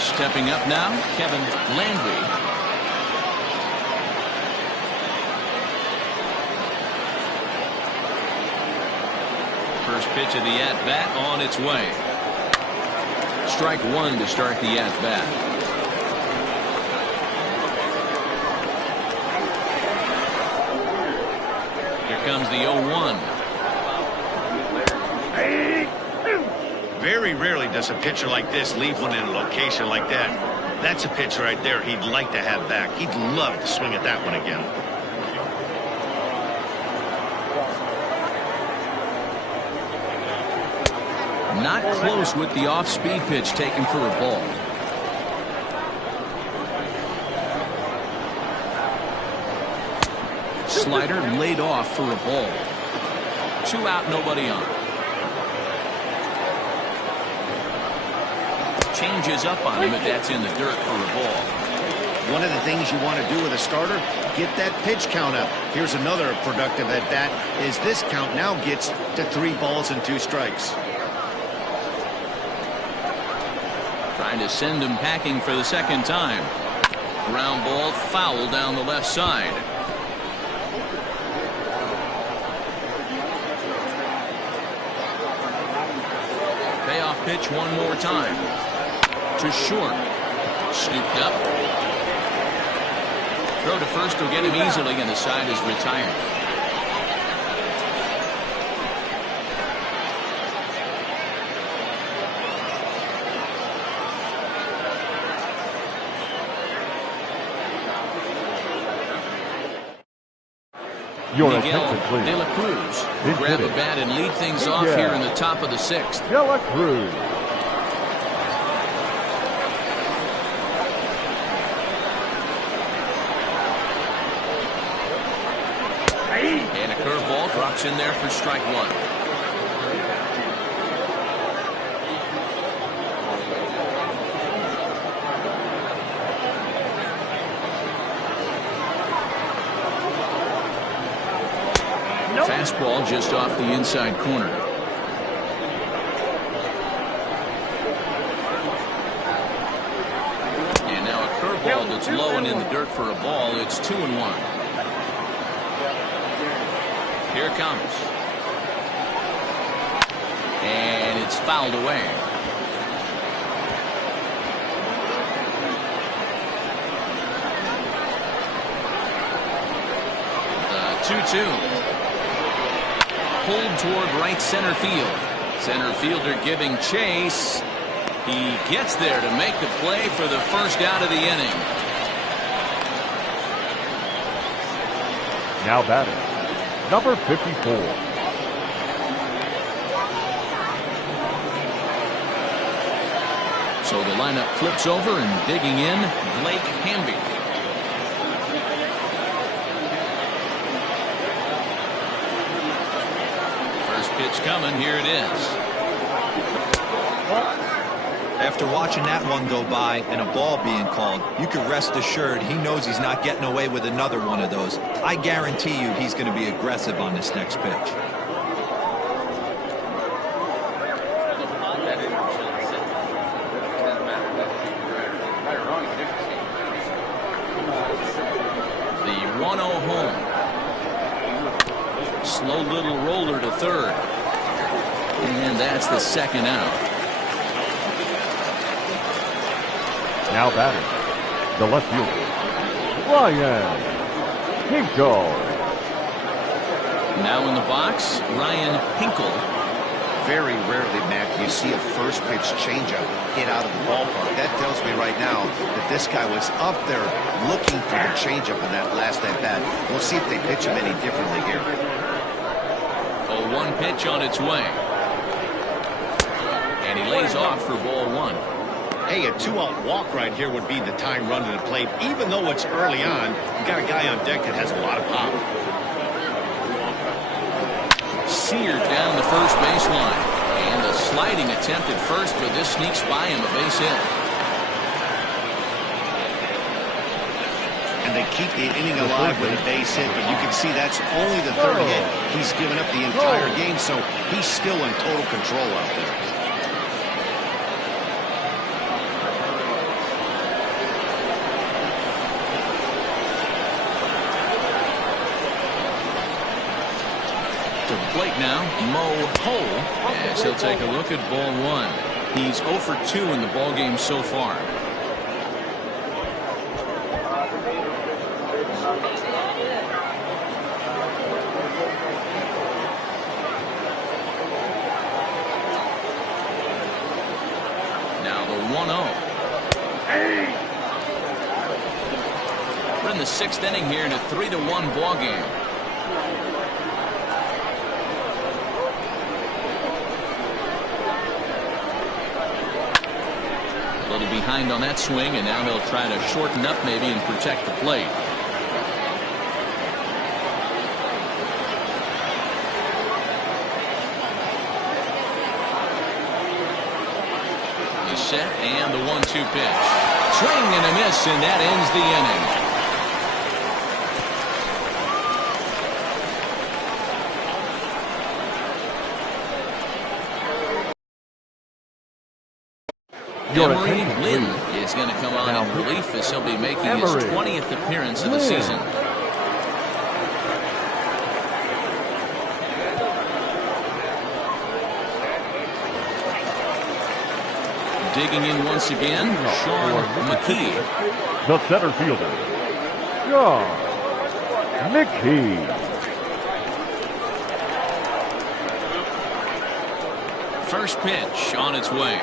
Stepping up now, Kevin Landry. pitch of the at-bat on its way. Strike one to start the at-bat. Here comes the 0-1. Very rarely does a pitcher like this leave one in a location like that. That's a pitch right there he'd like to have back. He'd love to swing at that one again. Not close with the off-speed pitch taken for a ball. Slider laid off for a ball. 2 out, nobody on. Changes up on him, but that's in the dirt for a ball. One of the things you want to do with a starter, get that pitch count up. Here's another productive at bat, is this count now gets to 3 balls and 2 strikes. Trying to send him packing for the second time. Ground ball foul down the left side. Payoff pitch one more time. To short. Scooped up. Throw to first will get him easily, and the side is retired. Your Miguel attention, please. De La Cruz will Big grab a hitter. bat and lead things off Yeah. here in the top of the 6th. De La Cruz. And a curveball drops in there for strike one. Fastball just off the inside corner. And now a curveball that's low and in the dirt for a ball. It's 2-1. Here it comes. And it's fouled away. The 2-2. Pulled toward right center field. Center fielder giving chase. He gets there to make the play for the first out of the inning. Now batting, number 54. So the lineup flips over, and digging in, Blake Hamby. Pitch coming. Here it is. After watching that one go by and a ball being called, you can rest assured he knows he's not getting away with another one of those. I guarantee you he's going to be aggressive on this next pitch. The 1-0 home. Slow little roller to third. And that's the second out. Now batting, the left fielder, Ryan Hinkle. Now in the box, Ryan Hinkle. Very rarely, Matt, you see a first pitch changeup hit out of the ballpark. That tells me right now that this guy was up there looking for the changeup in that last at bat. We'll see if they pitch him any differently here. A 1 pitch on its way. And he lays off for ball 1. Hey, a 2-out walk right here would be the time run to the plate. Even though it's early on, you got a guy on deck that has a lot of power. Seared down the first baseline. And the sliding attempt at first, but this sneaks by him, a base hit. And they keep the inning alive with a base hit, but you can see that's only the third hit. He's given up the entire game, so he's still in total control out there. To the plate now, Mo Cole, as he'll take a look at ball one. He's 0 for 2 in the ball game so far. Now the 1-0. We're in the 6th inning here in a 3-1 ball game. A little behind on that swing, and now he'll try to shorten up maybe and protect the plate. He's set, and the 1-2 pitch. Swing and a miss, and that ends the inning. Emery Lynn is going to come on in relief as he'll be making his 20th appearance of the season. Digging in once again, Sean McKee. The center fielder, Sean McKee. First pitch on its way.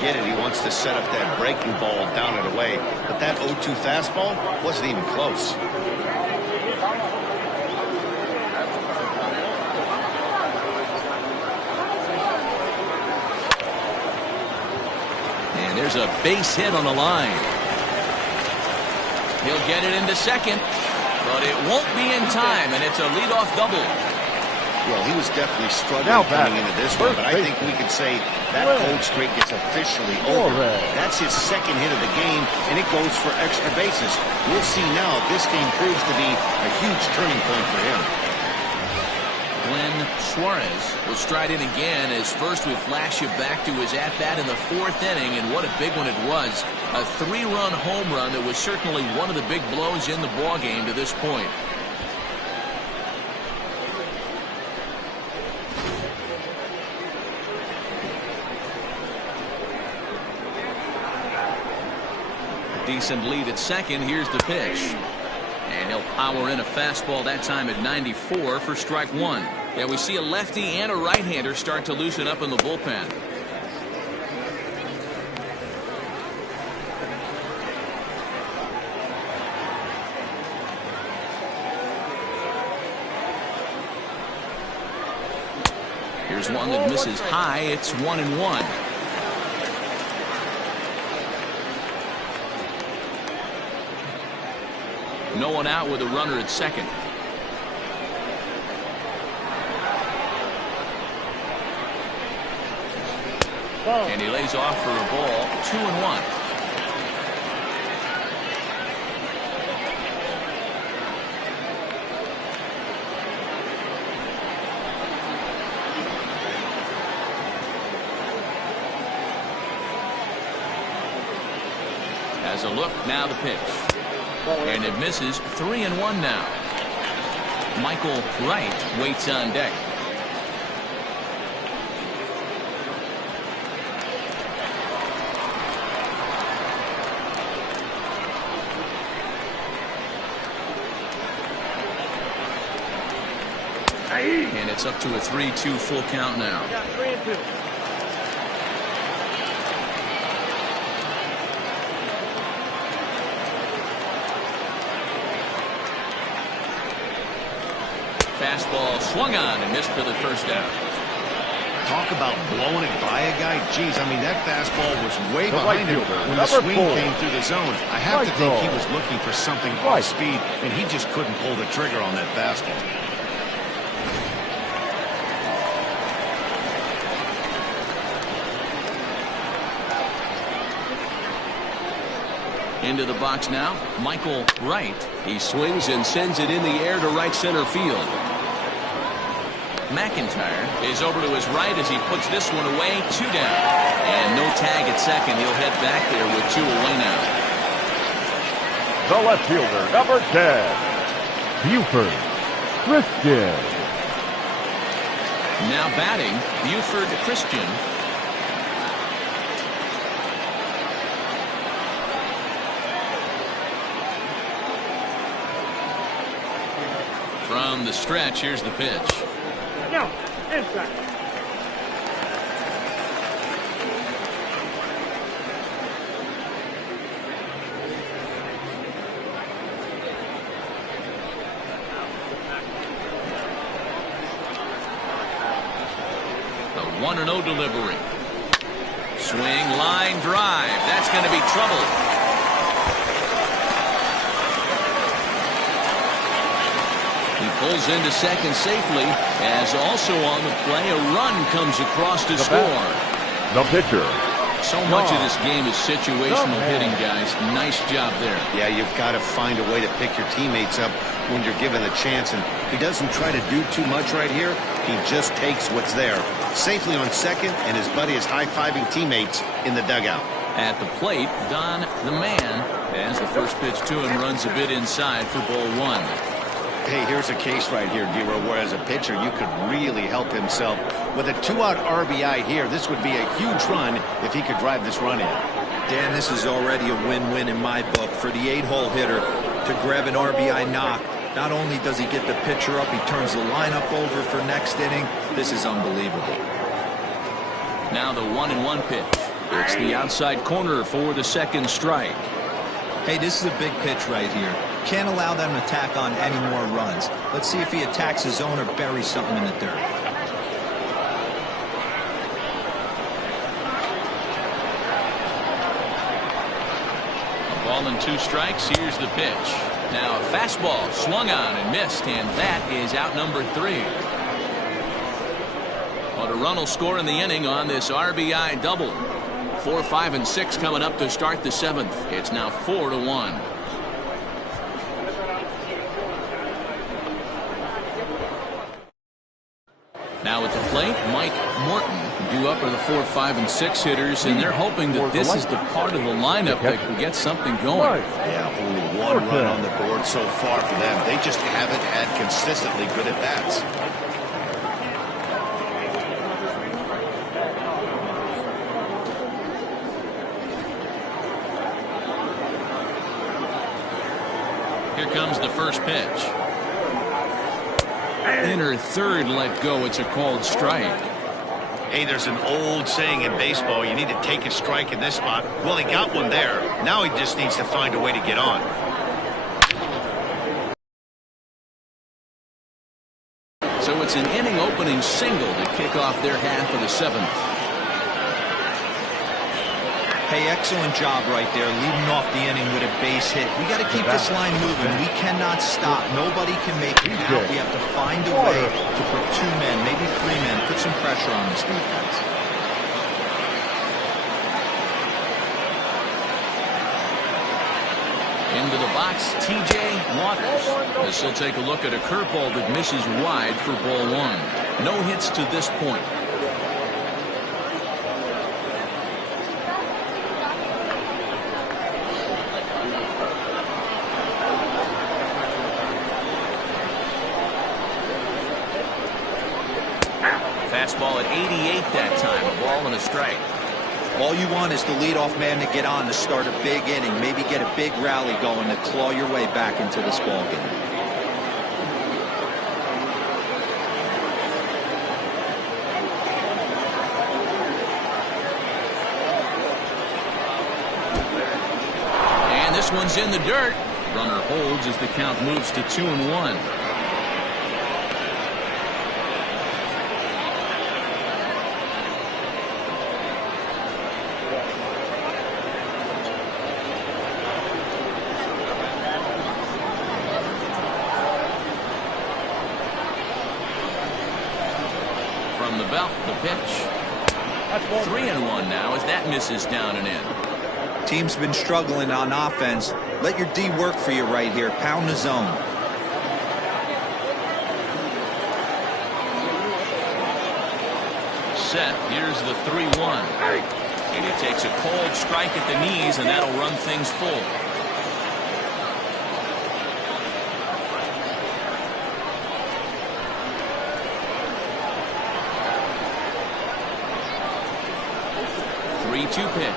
Get it. He wants to set up that breaking ball down and away, but that 0-2 fastball wasn't even close. And there's a base hit on the line. He'll get it into second, but it won't be in time, and it's a leadoff double. Well, he was definitely struggling coming into this one, but I think we could say that cold streak is officially over. That's his second hit of the game, and it goes for extra bases. We'll see now if this game proves to be a huge turning point for him. Glenn Suarez will stride in again, as first we flash you back to his at-bat in the 4th inning, and what a big one it was. A 3-run home run that was certainly one of the big blows in the ballgame to this point. Decent lead at second. Here's the pitch, and he'll power in a fastball that time at 94 for strike one. Yeah, we see a lefty and a right-hander start to loosen up in the bullpen. Here's one that misses high. It's 1-1. No one out with a runner at second. And he lays off for a ball. 2-1. Has a look, now the pitch. And it misses. 3-1 now. Michael Wright waits on deck. And it's up to a 3-2 full count now. 3-2. Fastball swung on and missed for the first out. Talk about blowing it by a guy. Geez, I mean, that fastball was way behind him when the swing came through the zone. I have to think he was looking for something off speed, and he just couldn't pull the trigger on that fastball. Into the box now, Michael Wright. He swings and sends it in the air to right center field. McIntyre is over to his right as he puts this one away. 2 down. And no tag at second. He'll head back there with 2 away now. The left fielder, number 10, Buford Christian. Now batting, Buford Christian. From the stretch, here's the pitch. No, inside. The 1-0 delivery. Swing, line drive. That's going to be trouble. He pulls into second safely, as also on the play, a run comes across to score. The pitcher. So much of this game is situational hitting, guys. Nice job there. Yeah, you've got to find a way to pick your teammates up when you're given the chance, and he doesn't try to do too much right here. He just takes what's there. Safely on second, and his buddy is high-fiving teammates in the dugout. At the plate, Don the Man, as the first pitch to him runs a bit inside for ball 1. Hey, here's a case right here, Dero, where as a pitcher you could really help himself. With a 2-out RBI here, this would be a huge run if he could drive this run in. Dan, this is already a win-win in my book for the 8-hole hitter to grab an RBI knock. Not only does he get the pitcher up, he turns the lineup over for next inning. This is unbelievable. Now the 1-1 pitch. It's the outside corner for the second strike. Hey, this is a big pitch right here. Can't allow them to tack on any more runs. Let's see if he attacks his zone or buries something in the dirt. A ball and 2 strikes. Here's the pitch. Now a fastball swung on and missed, and that is out number 3. But a run will score in the inning on this RBI double. 4, 5, and 6 coming up to start the 7th. It's now 4-1. Now at the plate, Mike Morton. Due up are the 4, 5, and 6 hitters, and they're hoping that this is the part of the lineup that can get something going. Yeah, only 1 run on the board so far for them. They just haven't had consistently good at-bats. Here comes the first pitch. Inner third let go. It's a called strike. Hey, there's an old saying in baseball, you need to take a strike in this spot. Well, he got one there. Now he just needs to find a way to get on. So it's an inning opening single to kick off their half of the 7th. Hey, excellent job right there, leading off the inning with a base hit. We got to keep this line moving. We cannot stop. Nobody can make it out. We have to find a way to put 2 men, maybe 3 men, put some pressure on this defense. Into the box, TJ Waters. This will take a look at a curveball that misses wide for ball 1. No hits to this point. Fastball at 88 that time. A ball and a strike. All you want is the leadoff man to get on to start a big inning, maybe get a big rally going to claw your way back into this ball game. And this one's in the dirt. Runner holds as the count moves to 2-1. From the belt, the pitch. 3-1 now as that misses down and in. Team's been struggling on offense. Let your D work for you right here. Pound the zone. Set. Here's the 3-1. And he takes a cold strike at the knees, and that'll run things full. Pitch.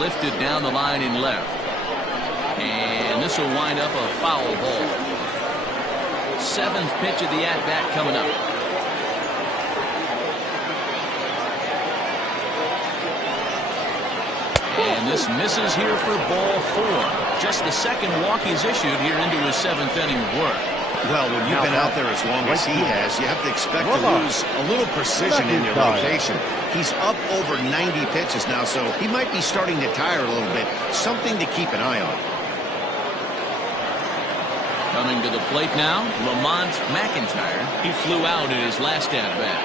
Lifted down the line in left. And this will wind up a foul ball. 7th pitch of the at-bat coming up. And this misses here for ball 4. Just the second walk he's issued here into his 7th inning of work. Well, when you've been out there as long as he has, you have to expect to lose a little precision in your rotation. He's up over 90 pitches now, so he might be starting to tire a little bit. Something to keep an eye on. Coming to the plate now, Lamont McIntyre. He flew out in his last at-bat.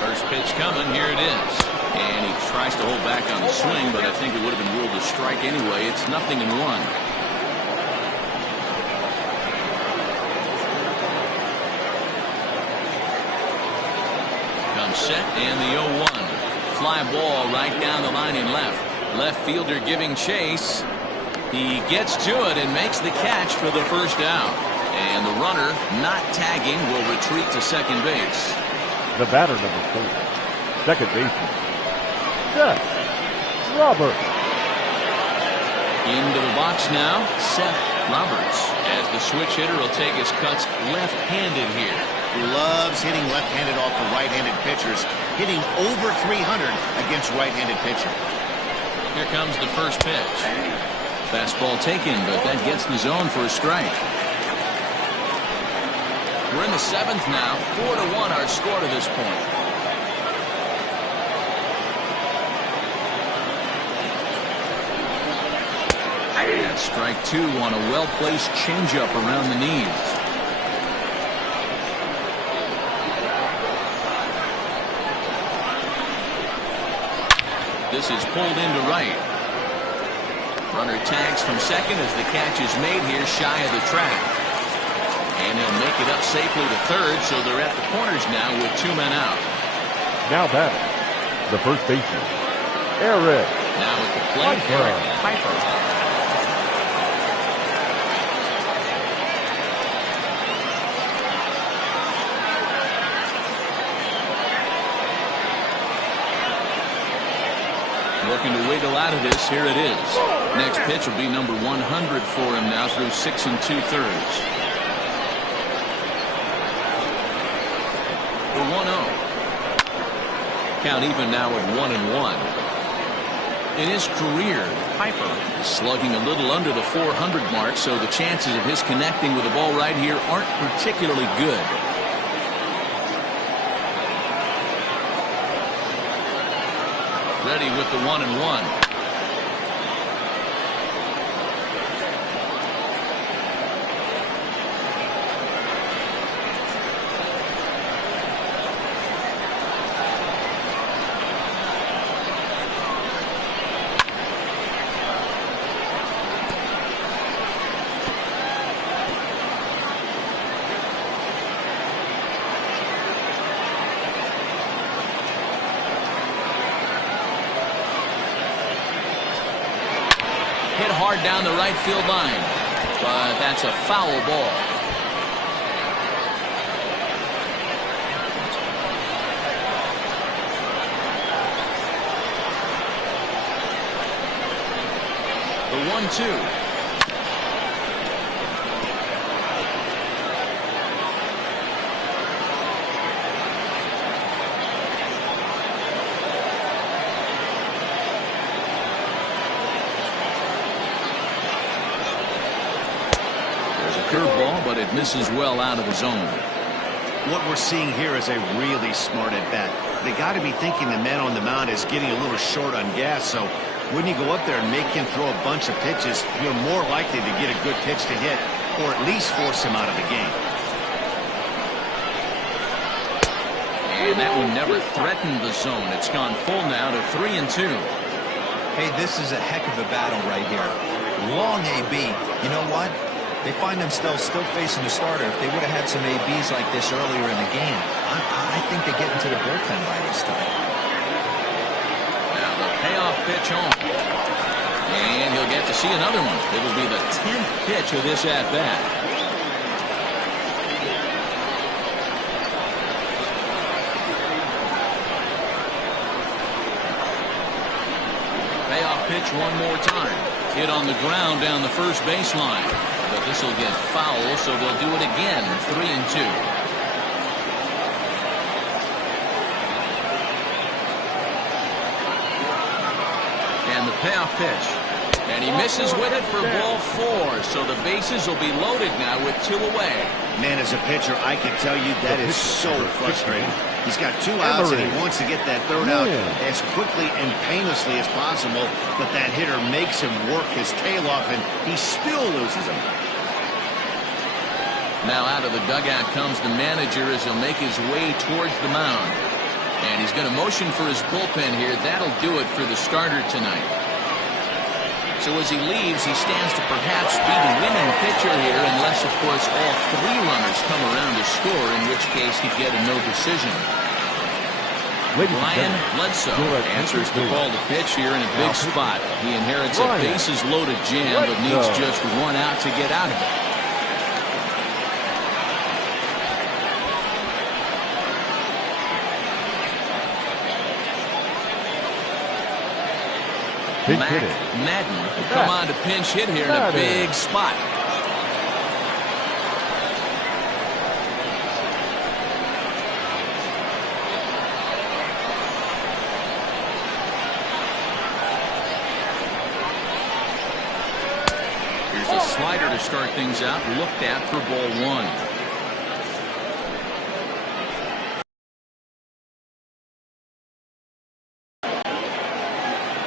First pitch coming, here it is. And he tries to hold back on the swing, but I think it would have been ruled a strike anyway. It's 0-1. Comes set and the 0-1. Fly ball right down the line in left. Left fielder giving chase. He gets to it and makes the catch for the first out. And the runner, not tagging, will retreat to second base. The batter, number 4, second baseman, Seth Roberts. Into the box now, Seth Roberts, as the switch hitter will take his cuts left-handed here. Loves hitting left-handed off the right-handed pitchers, hitting over 300 against right-handed pitcher. Here comes the first pitch. Fastball taken, but that gets the zone for a strike. We're in the 7th now. 4-1 our score to this point. That's strike 2 on a well-placed changeup around the knees. This is pulled into right. Runner tags from second as the catch is made here shy of the track. And he'll make it up safely to third, so they're at the corners now with 2 men out. Now batting, the first baseman, Eric. Now at the plate, Eric Piper. Looking to wiggle out of this. Here it is. Next pitch will be number 100 for him now through 6 2/3. The 1-0. Count even now at 1-1. In his career, Piper is slugging a little under the 400 mark, so the chances of his connecting with the ball right here aren't particularly good. Ready with the 1-1. Hit hard down the right field line, but that's a foul ball. The 1-2. Curveball, but it misses well out of the zone. What we're seeing here is a really smart at bat. They got to be thinking the man on the mound is getting a little short on gas, so when you go up there and make him throw a bunch of pitches, you're more likely to get a good pitch to hit, or at least force him out of the game. And that one never threatened the zone. It's gone full now to 3-2. Hey, this is a heck of a battle right here. Long AB. You know what? They find themselves still facing the starter. If they would have had some ABs like this earlier in the game, I think they get into the bullpen by this time. Now the payoff pitch home. And he'll get to see another one. It'll be the 10th pitch of this at-bat. Payoff pitch one more time. Hit on the ground down the first baseline. But this will get foul, so they'll do it again. 3-2. And the payoff pitch. And he misses with it for ball 4. So the bases will be loaded now with 2 away. Man, as a pitcher, I can tell you that is so frustrating. He's got 2 outs and he wants to get that 3rd out as quickly and painlessly as possible. But that hitter makes him work his tail off and he still loses him. Now out of the dugout comes the manager as he'll make his way towards the mound. And he's going to motion for his bullpen here. That'll do it for the starter tonight. So as he leaves, he stands to perhaps be the winning pitcher here, unless, of course, all 3 runners come around to score, in which case he'd get a no decision. Ryan Bledsoe answers the call to pitch here in a big spot. He inherits a bases-loaded jam, but needs just 1 out to get out of it. Madden will come on to pinch hit here in a big spot. Here's a slider to start things out, looked at for ball 1.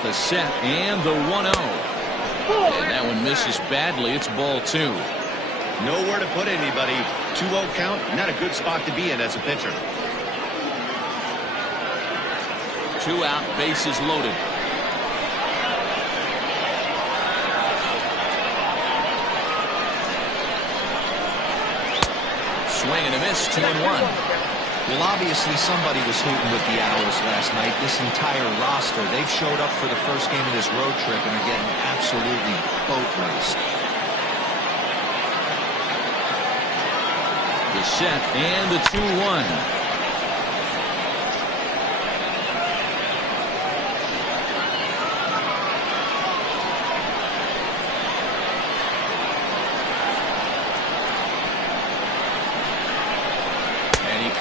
The set and the 1-0. And that one misses badly. It's ball 2. Nowhere to put anybody. 2-0 count. Not a good spot to be in as a pitcher. 2 out, bases loaded. Swing and a miss. 2-1. Well, obviously somebody was hooting with the Owls last night. This entire roster, they've showed up for the first game of this road trip and are getting absolutely boat raced. The set and the 2-1.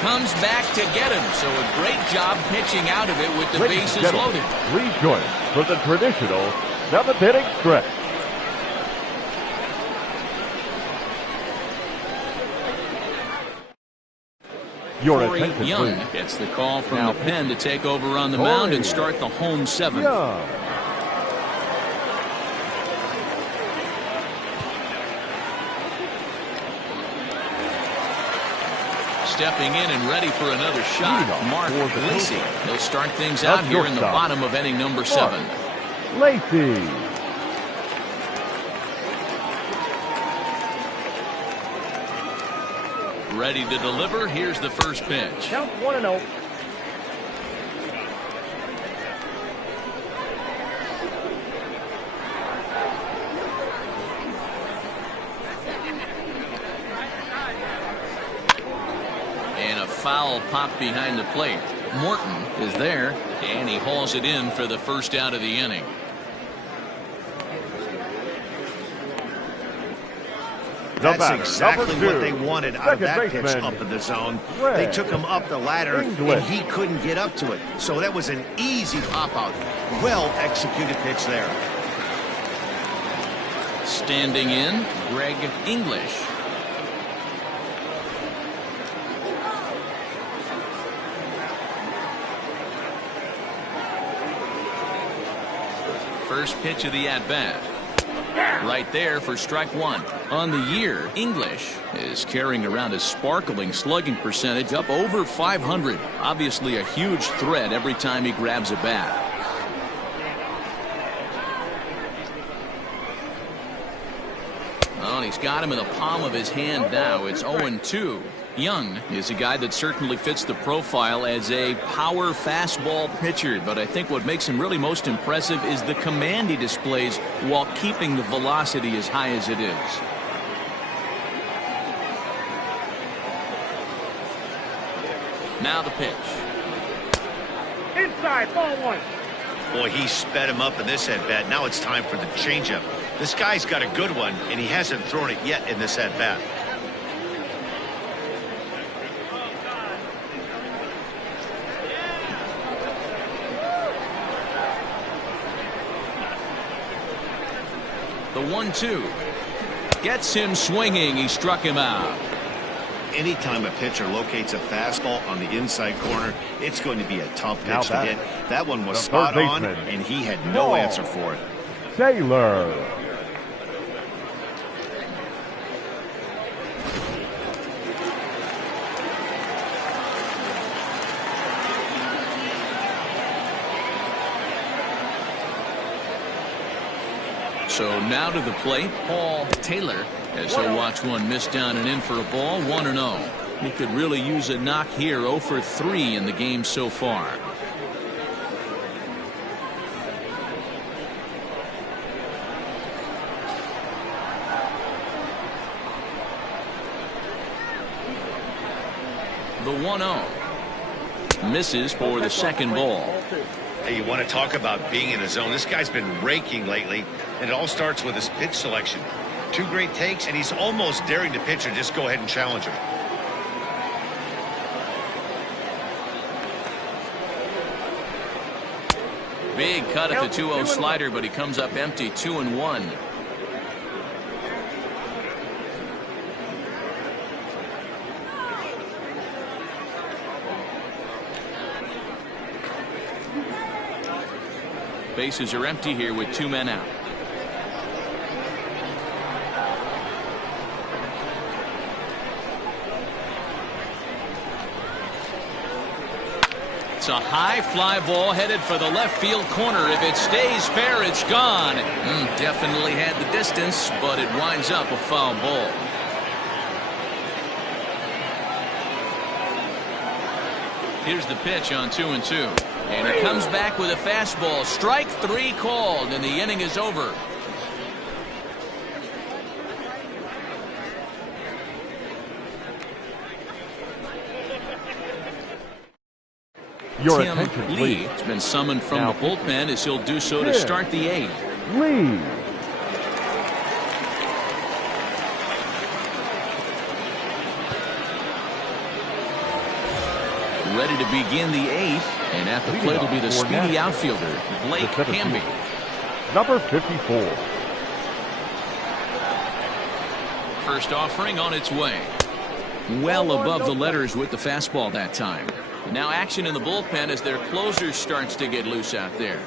Comes back to get him, so a great job pitching out of it with the bases loaded. Rejoin for the traditional 7th inning stretch. Your Corey attention, Young please. gets the call from the pen to take over on the mound and start the home 7th. Young. Stepping in and ready for another shot, Mark Lacey. He'll start things out here in the bottom of inning number 7. Lacey. Ready to deliver. Here's the first pitch. Count 1-0. Foul pop behind the plate. Morton is there, and he hauls it in for the first out of the inning. That's exactly what they wanted out of that pitch up in the zone. They took him up the ladder, and he couldn't get up to it. So that was an easy pop-out. Well-executed pitch there. Standing in, Greg English. First pitch of the at-bat. Right there for strike one. On the year, English is carrying around a sparkling slugging percentage up over 500. Obviously a huge threat every time he grabs a bat. Well, he's got him in the palm of his hand now. It's 0-2. Young is a guy that certainly fits the profile as a power fastball pitcher, but I think what makes him really most impressive is the command he displays while keeping the velocity as high as it is. Now the pitch. Inside, ball one. Boy, he sped him up in this at-bat. Now it's time for the changeup. This guy's got a good one, and he hasn't thrown it yet in this at-bat. The 1-2 gets him swinging. He struck him out. Anytime a pitcher locates a fastball on the inside corner, it's going to be a tough pitch to hit. That one was spot on, and he had no answer for it. Taylor. So now to the plate, Paul Taylor, as he'll watch one miss down and in for a ball, 1-0. He could really use a knock here, 0 for 3 in the game so far. The 1-0 misses for the second ball. Hey, you want to talk about being in the zone? This guy's been raking lately, and it all starts with his pitch selection. 2 great takes, and he's almost daring the pitcher just go ahead and challenge him. Big cut at the 2-0 slider, but he comes up empty, 2-1. Bases are empty here with 2 men out. It's a high fly ball headed for the left field corner. If it stays fair, it's gone. Definitely had the distance, but it winds up a foul ball. Here's the pitch on 2-2. And he comes back with a fastball. Strike 3 called, and the inning is over. Your Tim attention, Lee please. has been summoned from Now, the bullpen as he'll do so to Tim start the 8th. Lee. Ready to begin the 8th, and at the plate will be the speedy outfielder, Blake Hamby. Number 54. First offering on its way. Well above the letters with the fastball that time. Now action in the bullpen as their closer starts to get loose out there.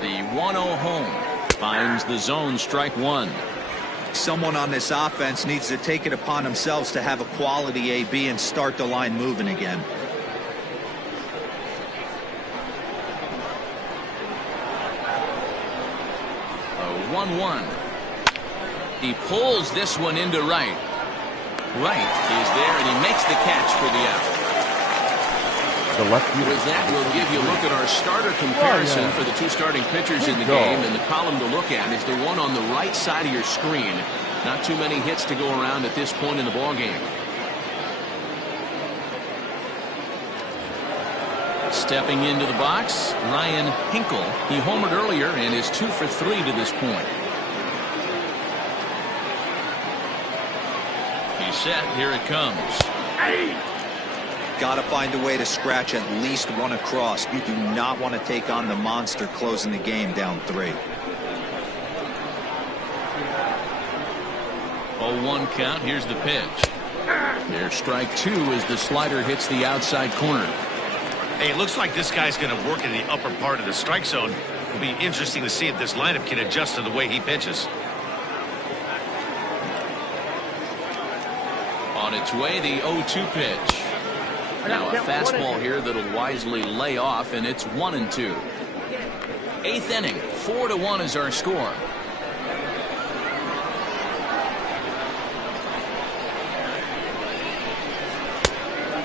The 1-0 home finds the zone, strike 1. Someone on this offense needs to take it upon themselves to have a quality AB and start the line moving again. A 1-1. He pulls this one into right. Right is there, and he makes the catch for the out. The left field. With that, we'll give you a look at our starter comparison for the 2 starting pitchers in the game. And the column to look at is the one on the right side of your screen. Not too many hits to go around at this point in the ballgame. Stepping into the box, Ryan Hinkle. He homered earlier and is 2 for 3 to this point. He's set. Here it comes. Got to find a way to scratch at least one across. You do not want to take on the monster closing the game down 3. 0-1 count. Here's the pitch. There's strike 2 as the slider hits the outside corner. Hey, it looks like this guy's going to work in the upper part of the strike zone. It'll be interesting to see if this lineup can adjust to the way he pitches. On its way, the 0-2 pitch. Now a fastball here that'll wisely lay off, and it's 1-2. 8th inning, 4-1 is our score.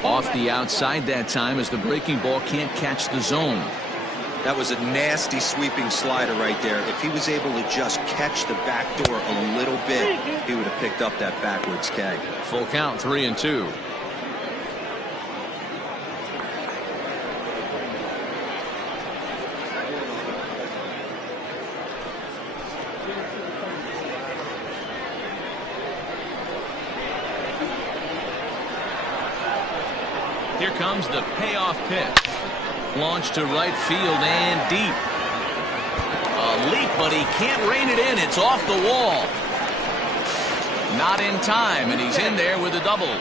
Off the outside that time as the breaking ball can't catch the zone. That was a nasty sweeping slider right there. If he was able to just catch the back door a little bit, he would have picked up that backwards K. Full count, 3-2. Here comes the payoff pitch. Launched to right field and deep. A leap, but he can't rein it in. It's off the wall. Not in time, and he's in there with a double.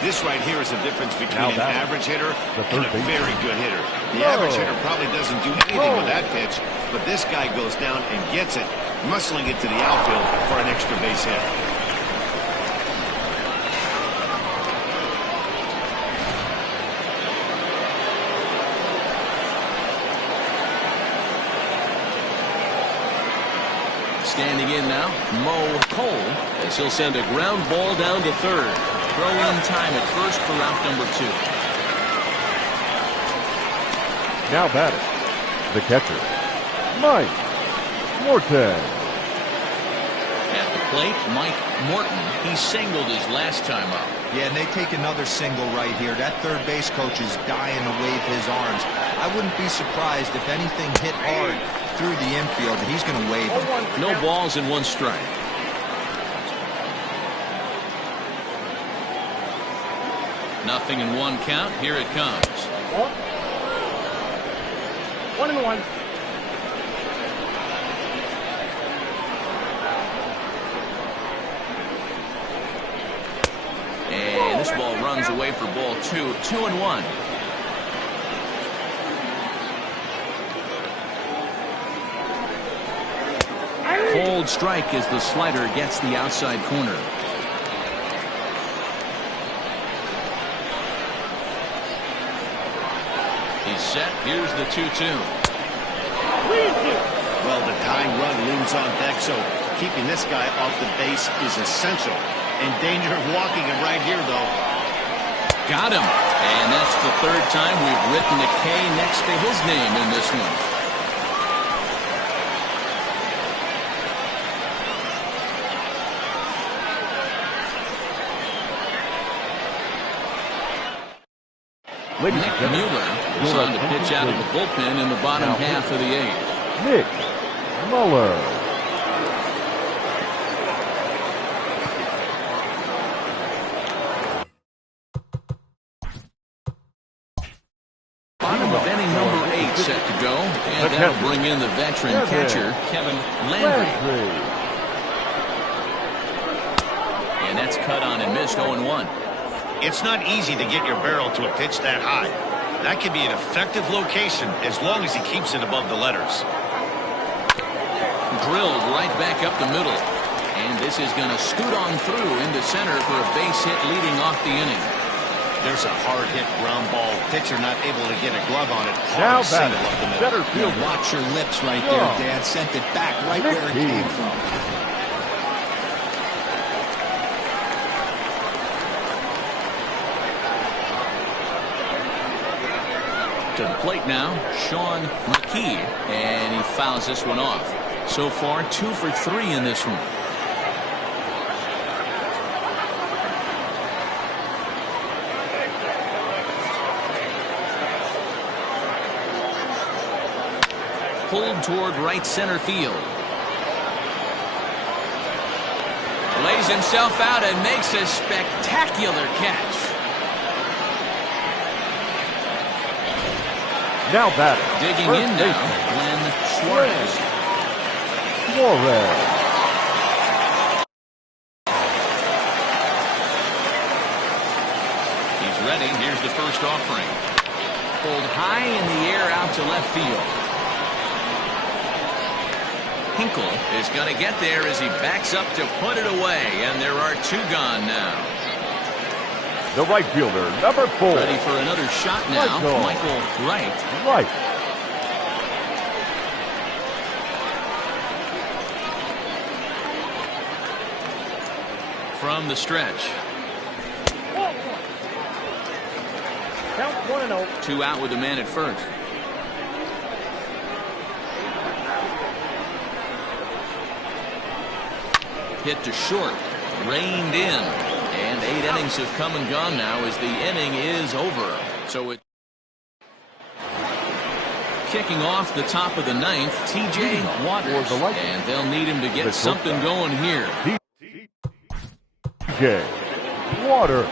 This right here is the difference between an average hitter and a very good hitter. The average hitter probably doesn't do anything with that pitch, but this guy goes down and gets it, muscling it to the outfield for an extra base hit. Standing in now, Mo Cole, as he'll send a ground ball down to third. Throw in time at first for out number 2. Now batting, the catcher, Mike Morton. At the plate, Mike Morton. He singled his last time up. Yeah, and they take another single right here. That third base coach is dying to wave his arms. I wouldn't be surprised if anything hit hard through the infield. He's going to wave him. No balls and 1 strike. Nothing in 1 count. Here it comes. 1-1. And this ball runs away for ball 2. 2-1. Cold strike as the slider gets the outside corner. He's set. Here's the 2-2. Well, the tying run looms on deck, so keeping this guy off the base is essential. In danger of walking him right here, though. Got him. And that's the 3rd time we've written a K next to his name in this one. Nick Mueller is on to pitch out of the bullpen in the bottom half of the 8th. Nick Mueller. Bottom of inning number 8 set to go, and that'll bring in the veteran catcher, Kevin Landry. And that's cut on and missed 0-1. It's not easy to get your barrel to a pitch that high. That can be an effective location as long as he keeps it above the letters. Drilled right back up the middle. And this is going to scoot on through into center for a base hit leading off the inning. There's a hard hit ground ball. Pitcher not able to get a glove on it. Now Hard single up the middle. center field. Watch your lips right there, Dad. Sent it back right where it came from. To the plate now, Sean McKee, and he fouls this one off. So far, 2 for 3 in this one. Pulled toward right center field. Lays himself out and makes a spectacular catch. Now batting. Digging first in baseman, now, Glenn Suarez. the first offering. Pulled high in the air out to left field. Hinkle is going to get there as he backs up to put it away, and there are 2 gone now. The right fielder, number 4. Ready for another shot now. Michael Wright. Right. From the stretch. Count 1-0. 2 out with the man at first. Hit to short. Reined in. And 8 innings have come and gone now as the inning is over. So it. Kicking off the top of the 9th, TJ Waters. And they'll need him to get something going here. TJ Waters.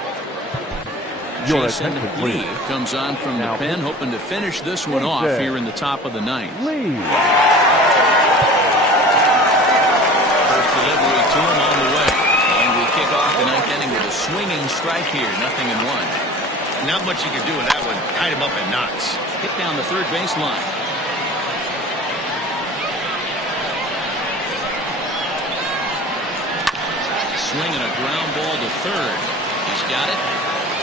Jason Lee comes on from the pen, hoping to finish this one off here in the top of the 9th. Lee. First delivery to him on the way. And we kick off the 9th inning with a swinging strike here, 0-1. Not much you can do with that one. Tied him up in knots. Hit down the third baseline. Swinging a ground ball to third. He's got it.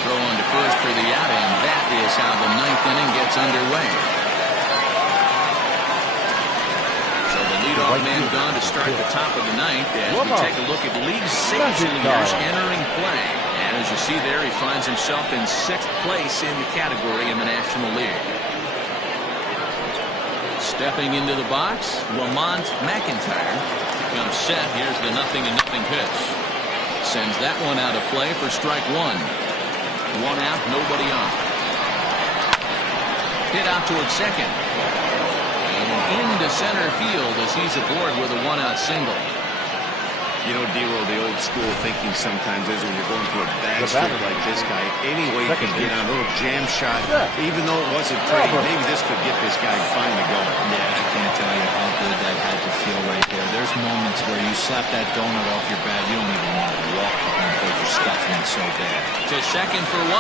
Throw on to first for the out, and that is how the 9th inning gets underway. So the leadoff man gone to start the top of the 9th as we take a look at league signature leaders entering play. And as you see there, he finds himself in 6th place in the category in the National League. Stepping into the box, Lamont McIntyre comes set. Here's the 0-0 pitch. Sends that one out of play for strike 1. 1 out, nobody on. Hit out towards second. And into center field as he's aboard with a 1-out single. You know, Dero, the old school thinking sometimes is when you're going through a bad streak like this guy, any way you can get on a little jam shot, even though it wasn't pretty, maybe this could get this guy finally going. Yeah, I can't tell you how good that had to feel right there. There's moments where you slap that donut off your bat, you don't even want to walk because you're stuffing it so bad. To second for 1.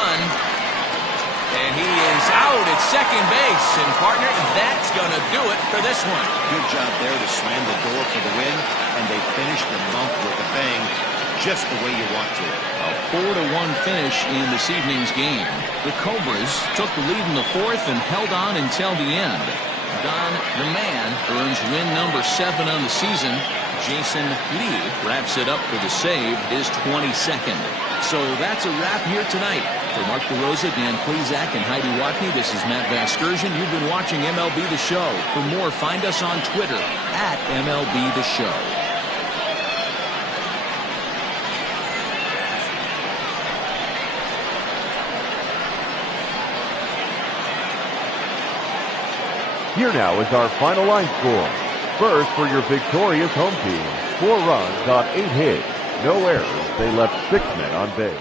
And he is out at second base. And partner, that's going to do it for this one. Good job there to slam the door for the win. And they finished the month with a bang, just the way you want to. A 4-1 finish in this evening's game. The Cobras took the lead in the 4th and held on until the end. Don the Man earns win number 7 on the season. Jason Lee wraps it up for the save, his 22nd. So that's a wrap here tonight. For Mark DeRosa, Dan Plezak, and Heidi Watney, this is Matt Vasgersian. You've been watching MLB The Show. For more, find us on Twitter at MLB The Show. Here now is our final line score. First, for your victorious home team, 4 runs on 8 hits. No errors. They left 6 men on base.